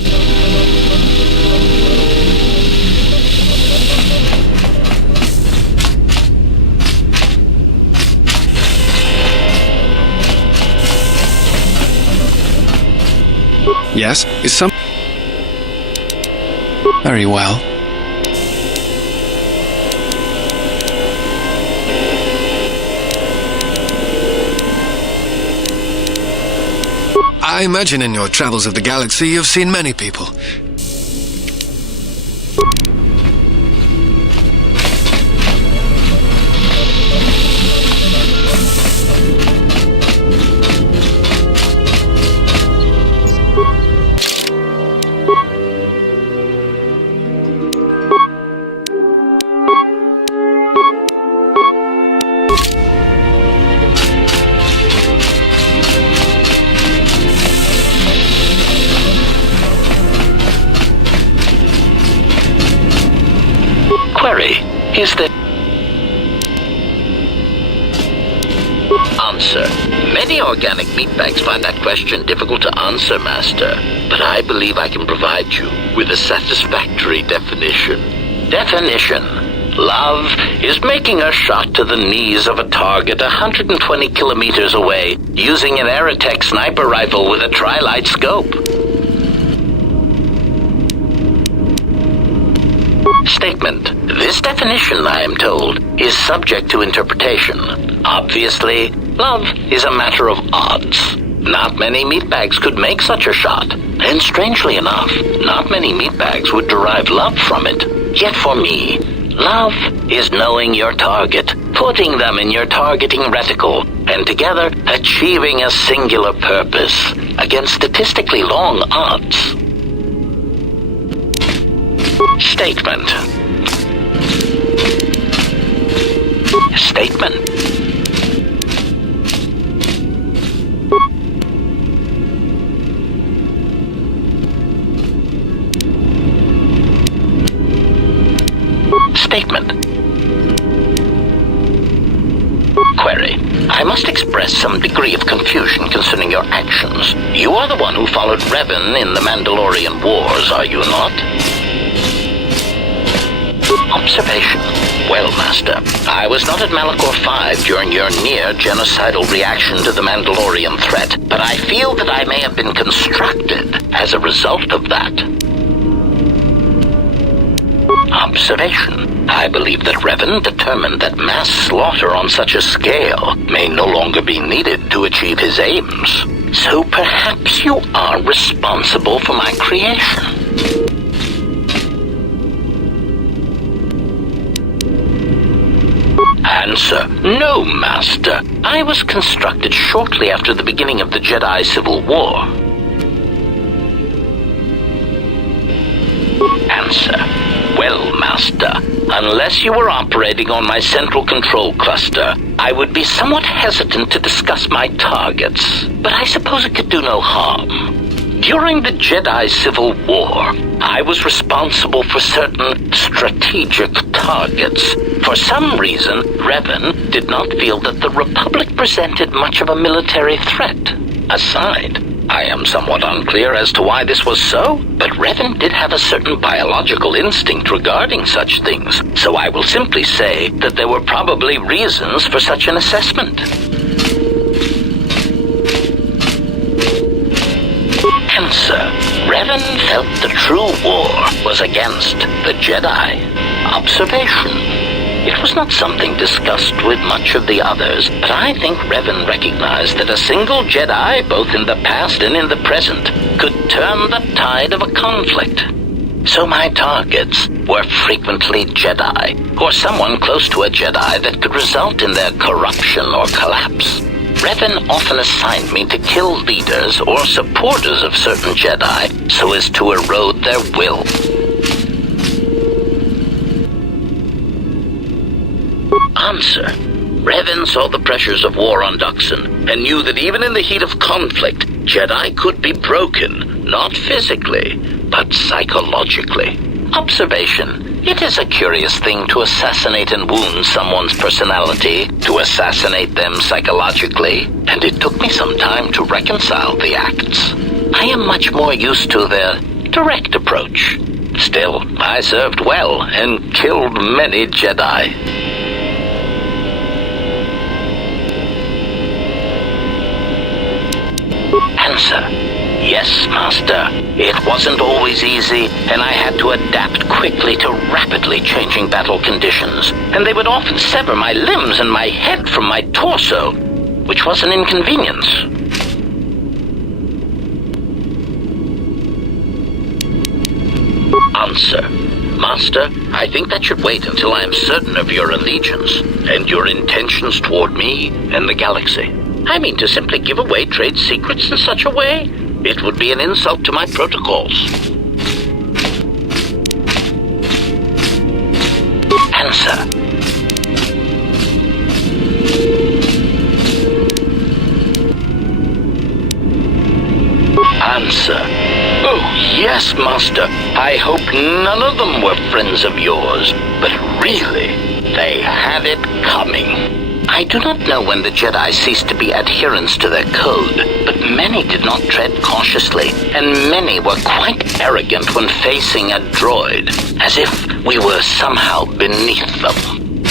Yes, is some... Very well. I imagine in your travels of the galaxy you've seen many people. Is there... Answer. Many organic meatbags find that question difficult to answer, Master. But I believe I can provide you with a satisfactory definition. Definition. Love is making a shot to the knees of a target 120 kilometers away using an Aerotech sniper rifle with a tri-light scope. Statement. This definition, I am told, is subject to interpretation. Obviously, love is a matter of odds. Not many meatbags could make such a shot, and strangely enough, not many meatbags would derive love from it. Yet for me, love is knowing your target, putting them in your targeting reticle, and together achieving a singular purpose against statistically long odds. Statement. Statement. Statement. Query. I must express some degree of confusion concerning your actions. You are the one who followed Revan in the Mandalorian Wars, are you not? Observation. Well, Master, I was not at Malachor 5 during your near-genocidal reaction to the Mandalorian threat, but I feel that I may have been constructed as a result of that. Observation. I believe that Revan determined that mass slaughter on such a scale may no longer be needed to achieve his aims. So perhaps you are responsible for my creation. Answer. No, Master. I was constructed shortly after the beginning of the Jedi Civil War. Answer. Well, Master, unless you were operating on my central control cluster, I would be somewhat hesitant to discuss my targets, but I suppose it could do no harm. During the Jedi Civil War, I was responsible for certain strategic targets. For some reason, Revan did not feel that the Republic presented much of a military threat. Aside, I am somewhat unclear as to why this was so, but Revan did have a certain biological instinct regarding such things, so I will simply say that there were probably reasons for such an assessment. Answer. Revan felt the true war was against the Jedi. Observation. It was not something discussed with much of the others, but I think Revan recognized that a single Jedi, both in the past and in the present, could turn the tide of a conflict. So my targets were frequently Jedi, or someone close to a Jedi that could result in their corruption or collapse. Revan often assigned me to kill leaders or supporters of certain Jedi so as to erode their will. Answer. Revan saw the pressures of war on Duxon and knew that even in the heat of conflict, Jedi could be broken, not physically, but psychologically. Observation. It is a curious thing to assassinate and wound someone's personality, to assassinate them psychologically, and it took me some time to reconcile the acts. I am much more used to their direct approach. Still, I served well and killed many Jedi. Answer. Yes, Master. It wasn't always easy, and I had to adapt quickly to rapidly changing battle conditions, and they would often sever my limbs and my head from my torso, which was an inconvenience. Answer. Master, I think that should wait until I am certain of your allegiance and your intentions toward me and the galaxy. I mean, to simply give away trade secrets in such a way, it would be an insult to my protocols. Answer. Answer. Oh, yes, Master. I hope none of them were friends of yours, but really, they had it coming. I do not know when the Jedi ceased to be adherents to their code, but many did not tread cautiously, and many were quite arrogant when facing a droid, as if we were somehow beneath them.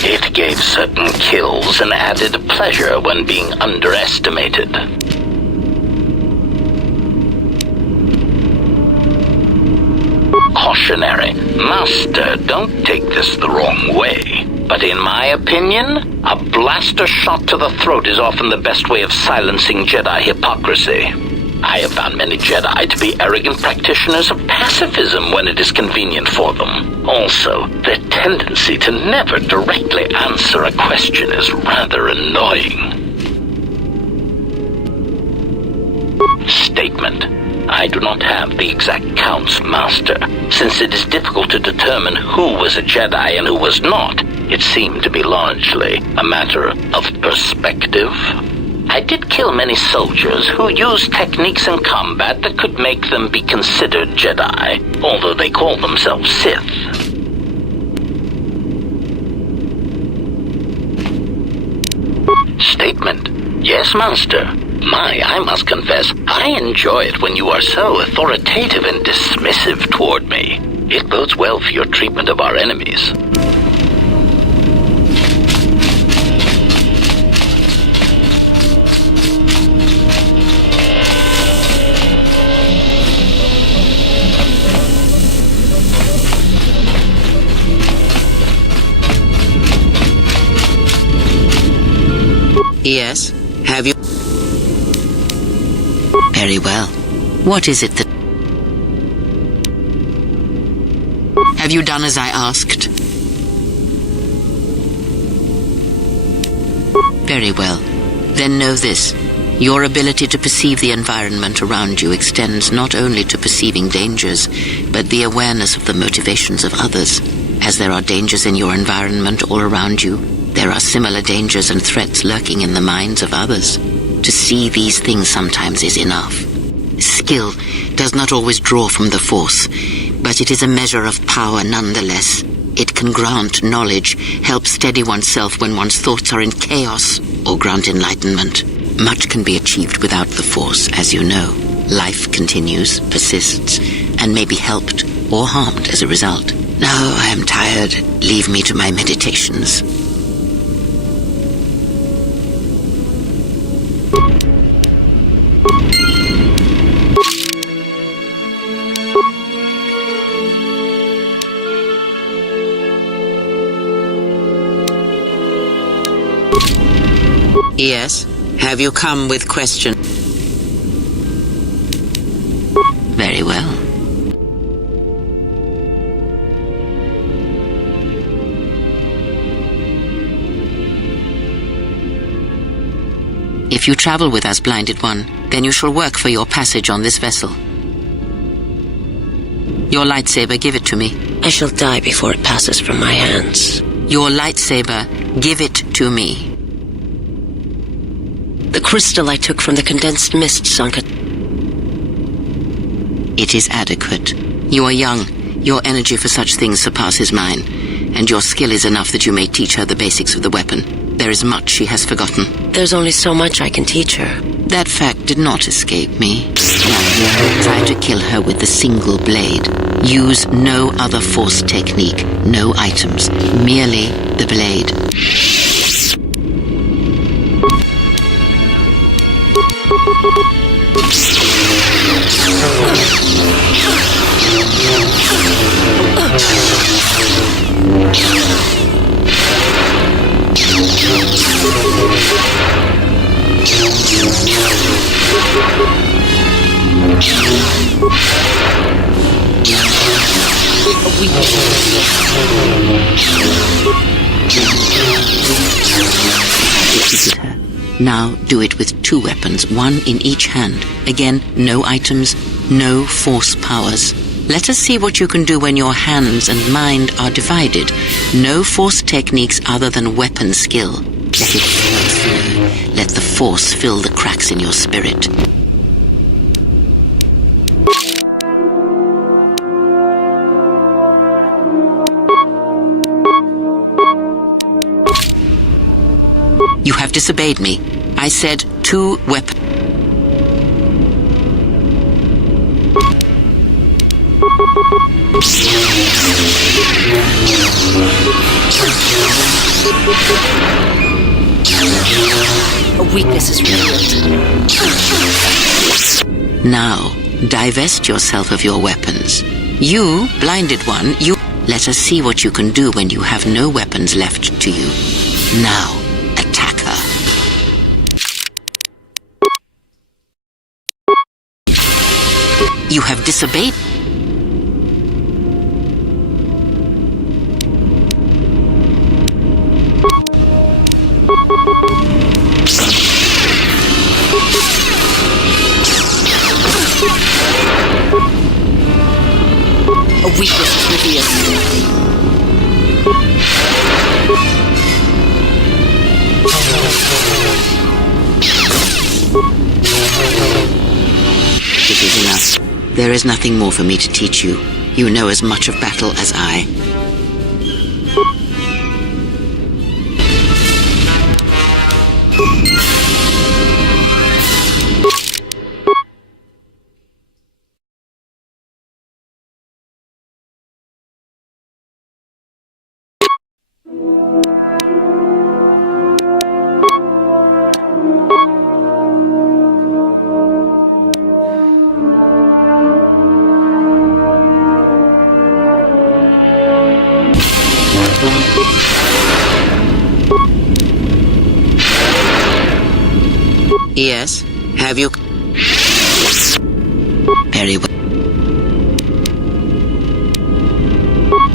It gave certain kills and added pleasure when being underestimated. Cautionary. Master, don't take this the wrong way. But in my opinion, a blaster shot to the throat is often the best way of silencing Jedi hypocrisy. I have found many Jedi to be arrogant practitioners of pacifism when it is convenient for them. Also, their tendency to never directly answer a question is rather annoying. Statement. I do not have the exact counts, Master. Since it is difficult to determine who was a Jedi and who was not, it seemed to be largely a matter of perspective. I did kill many soldiers who used techniques in combat that could make them be considered Jedi, although they call themselves Sith. Statement. Yes, Master. I must confess, I enjoy it when you are so authoritative and dismissive toward me. It bodes well for your treatment of our enemies. Yes? Have you? Very well. What is it that... Have you done as I asked? Very well. Then know this. Your ability to perceive the environment around you extends not only to perceiving dangers, but the awareness of the motivations of others. As there are dangers in your environment all around you, there are similar dangers and threats lurking in the minds of others. To see these things sometimes is enough. Skill does not always draw from the Force, but it is a measure of power nonetheless. It can grant knowledge, help steady oneself when one's thoughts are in chaos, or grant enlightenment. Much can be achieved without the Force, as you know. life continues, persists, and may be helped or harmed as a result. Now I am tired. Leave me to my meditations. Yes? Have you come with question? Very well. If you travel with us, Blinded One, then you shall work for your passage on this vessel. Your lightsaber, give it to me. I shall die before it passes from my hands. Your lightsaber, give it to me. The crystal I took from the condensed mist, Sanka. It is adequate. You are young. Your energy for such things surpasses mine, and your skill is enough that you may teach her the basics of the weapon. There is much she has forgotten. There's only so much I can teach her. That fact did not escape me. Now, try to kill her with the single blade. Use no other force technique, no items, merely the blade. Now do it with 2 weapons, one in each hand. Again, no items, no force powers. Let us see what you can do when your hands and mind are divided. No force techniques other than weapon skill. Let it flow through. Let the force fill the cracks in your spirit. You have disobeyed me. I said 2 weapons. A weakness is revealed. Now, divest yourself of your weapons. You, Blinded One, you... Let us see what you can do when you have no weapons left to you. Now, attack her. You have disobeyed. A weakness is revealed. It is enough. There is nothing more for me to teach you. You know as much of battle as I. Yes? Have you... Very well.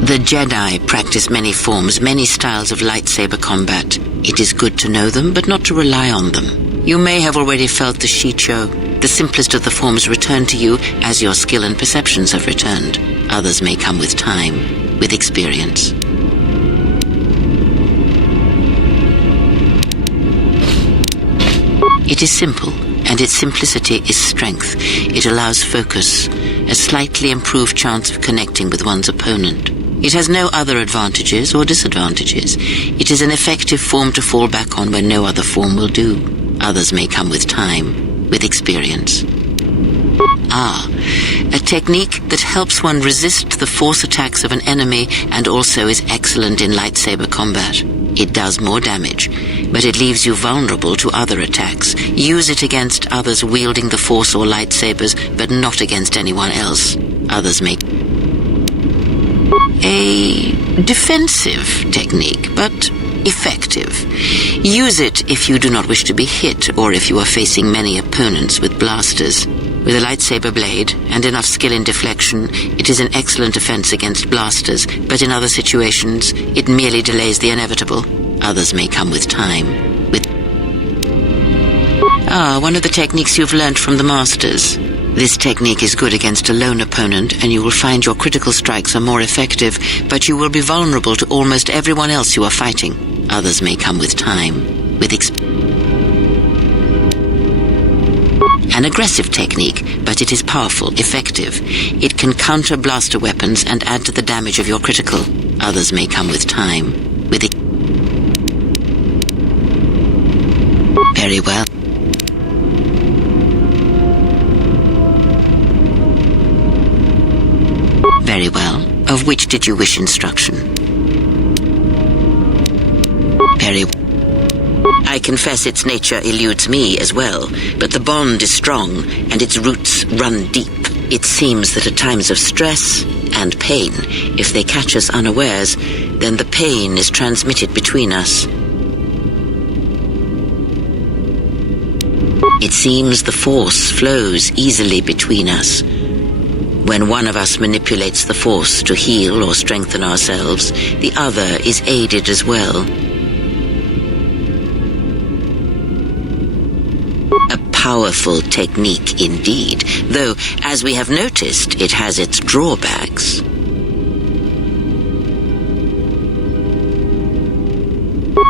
The Jedi practice many forms, many styles of lightsaber combat. It is good to know them, but not to rely on them. You may have already felt the Shicho. The simplest of the forms return to you as your skill and perceptions have returned. Others may come with time, with experience. It is simple, and its simplicity is strength. It allows focus, a slightly improved chance of connecting with one's opponent. It has no other advantages or disadvantages. It is an effective form to fall back on when no other form will do. Others may come with time, with experience. A technique that helps one resist the force attacks of an enemy and also is excellent in lightsaber combat. It does more damage, but it leaves you vulnerable to other attacks. Use it against others wielding the force or lightsabers, but not against anyone else. Others make a defensive technique, but effective. Use it if you do not wish to be hit or if you are facing many opponents with blasters. With a lightsaber blade and enough skill in deflection, it is an excellent defense against blasters, but in other situations, it merely delays the inevitable. Others may come with time. One of the techniques you've learned from the Masters. This technique is good against a lone opponent, and you will find your critical strikes are more effective, but you will be vulnerable to almost everyone else you are fighting. Others may come with time. An aggressive technique, but it is powerful, effective. It can counter blaster weapons and add to the damage of your critical. Others may come with time. Very well. Very well. Of which did you wish instruction? Very well. I confess its nature eludes me as well, but the bond is strong and its roots run deep. It seems that at times of stress and pain, if they catch us unawares, then the pain is transmitted between us. It seems the force flows easily between us. When one of us manipulates the force to heal or strengthen ourselves, the other is aided as well. Powerful technique indeed, though, as we have noticed, it has its drawbacks.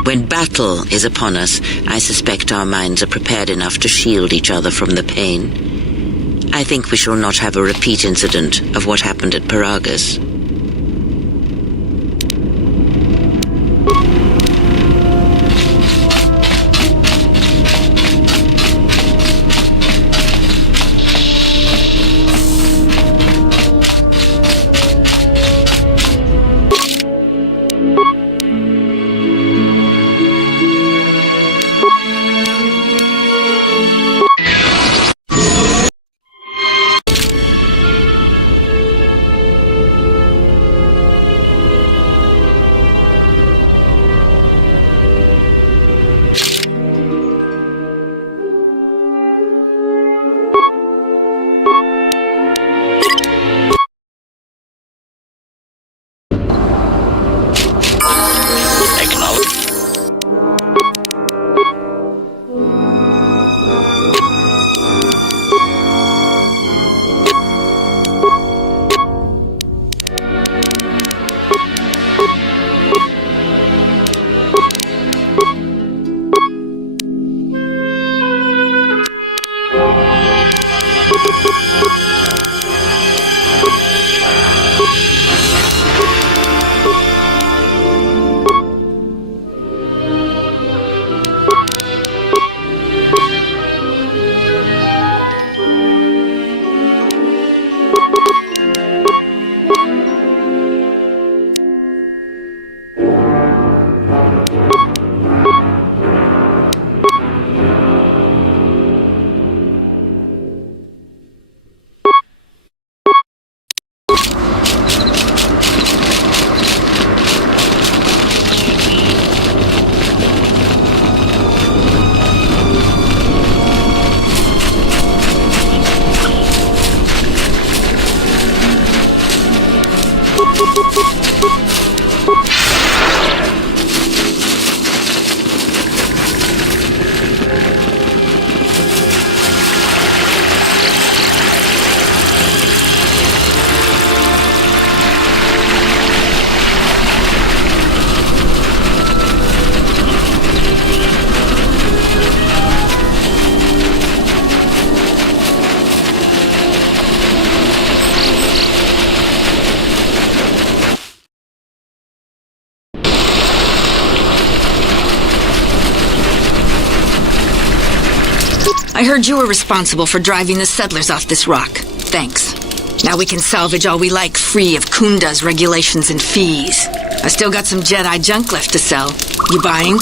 When battle is upon us, I suspect our minds are prepared enough to shield each other from the pain. I think we shall not have a repeat incident of what happened at Paragus. I heard you were responsible for driving the settlers off this rock. Thanks. Now we can salvage all we like free of Kunda's regulations and fees. I still got some Jedi junk left to sell. You buying?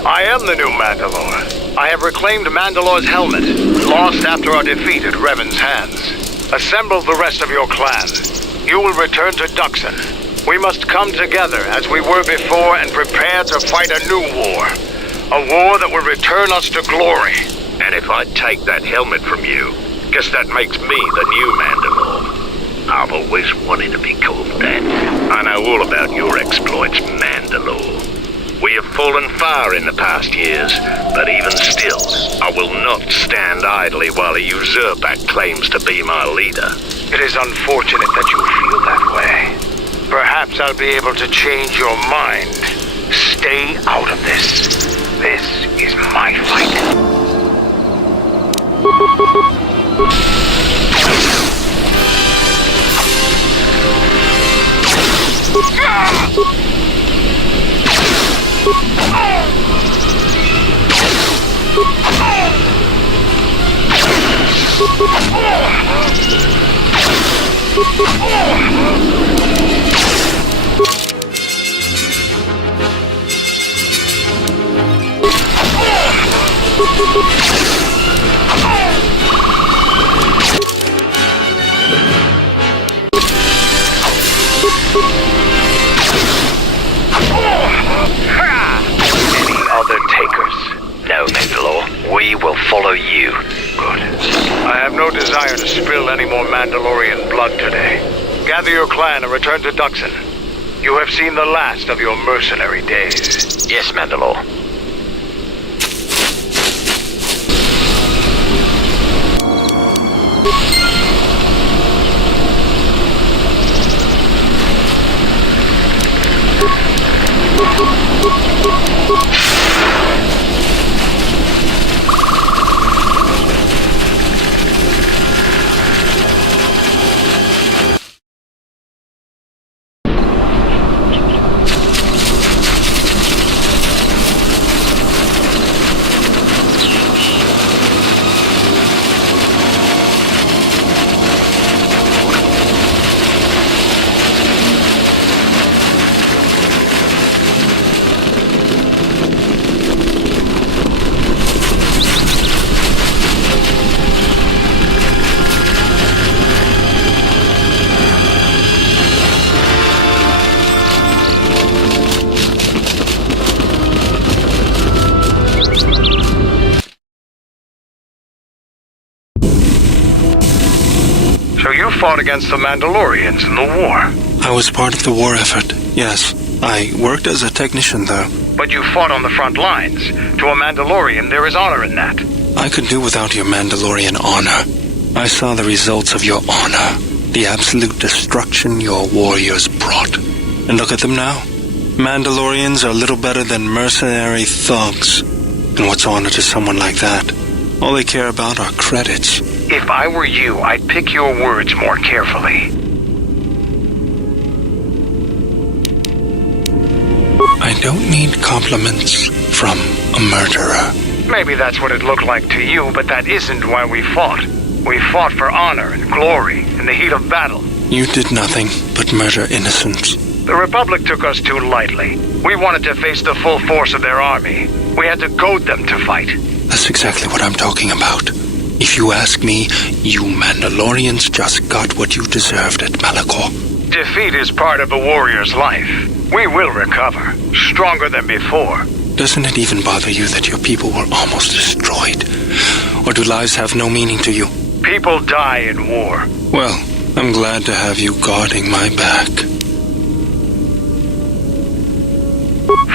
I am the new Mandalore. I have reclaimed Mandalore's helmet, lost after our defeat at Revan's hands. Assemble the rest of your clan. You will return to Duxon. We must come together as we were before and prepare to fight a new war. A war that will return us to glory. And if I take that helmet from you, guess that makes me the new Mandalore. I've always wanted to be called that. I know all about your exploits, Mandalore. We have fallen far in the past years, but even still, I will not stand idly while a usurper claims to be my leader. It is unfortunate that you feel that way. Perhaps I'll be able to change your mind. Stay out of this. This is my fight. Other takers? No, Mandalore. We will follow you. Good. I have no desire to spill any more Mandalorian blood today. Gather your clan and return to Duxon. You have seen the last of your mercenary days. Yes, Mandalore. Fought against the Mandalorians in the war. I was part of the war effort, yes. I worked as a technician, though. But you fought on the front lines. To a Mandalorian, there is honor in that. I could do without your Mandalorian honor. I saw the results of your honor. The absolute destruction your warriors brought. And look at them now. Mandalorians are little better than mercenary thugs. And what's honor to someone like that? All they care about are credits. If I were you, I'd pick your words more carefully. I don't need compliments from a murderer. Maybe that's what it looked like to you, but that isn't why we fought. We fought for honor and glory in the heat of battle. You did nothing but murder innocents. The Republic took us too lightly. We wanted to face the full force of their army. We had to goad them to fight. That's exactly what I'm talking about. If you ask me, you Mandalorians just got what you deserved at Malachor. Defeat is part of a warrior's life. We will recover, stronger than before. Doesn't it even bother you that your people were almost destroyed? Or do lives have no meaning to you? People die in war. Well, I'm glad to have you guarding my back.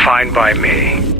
Fine by me.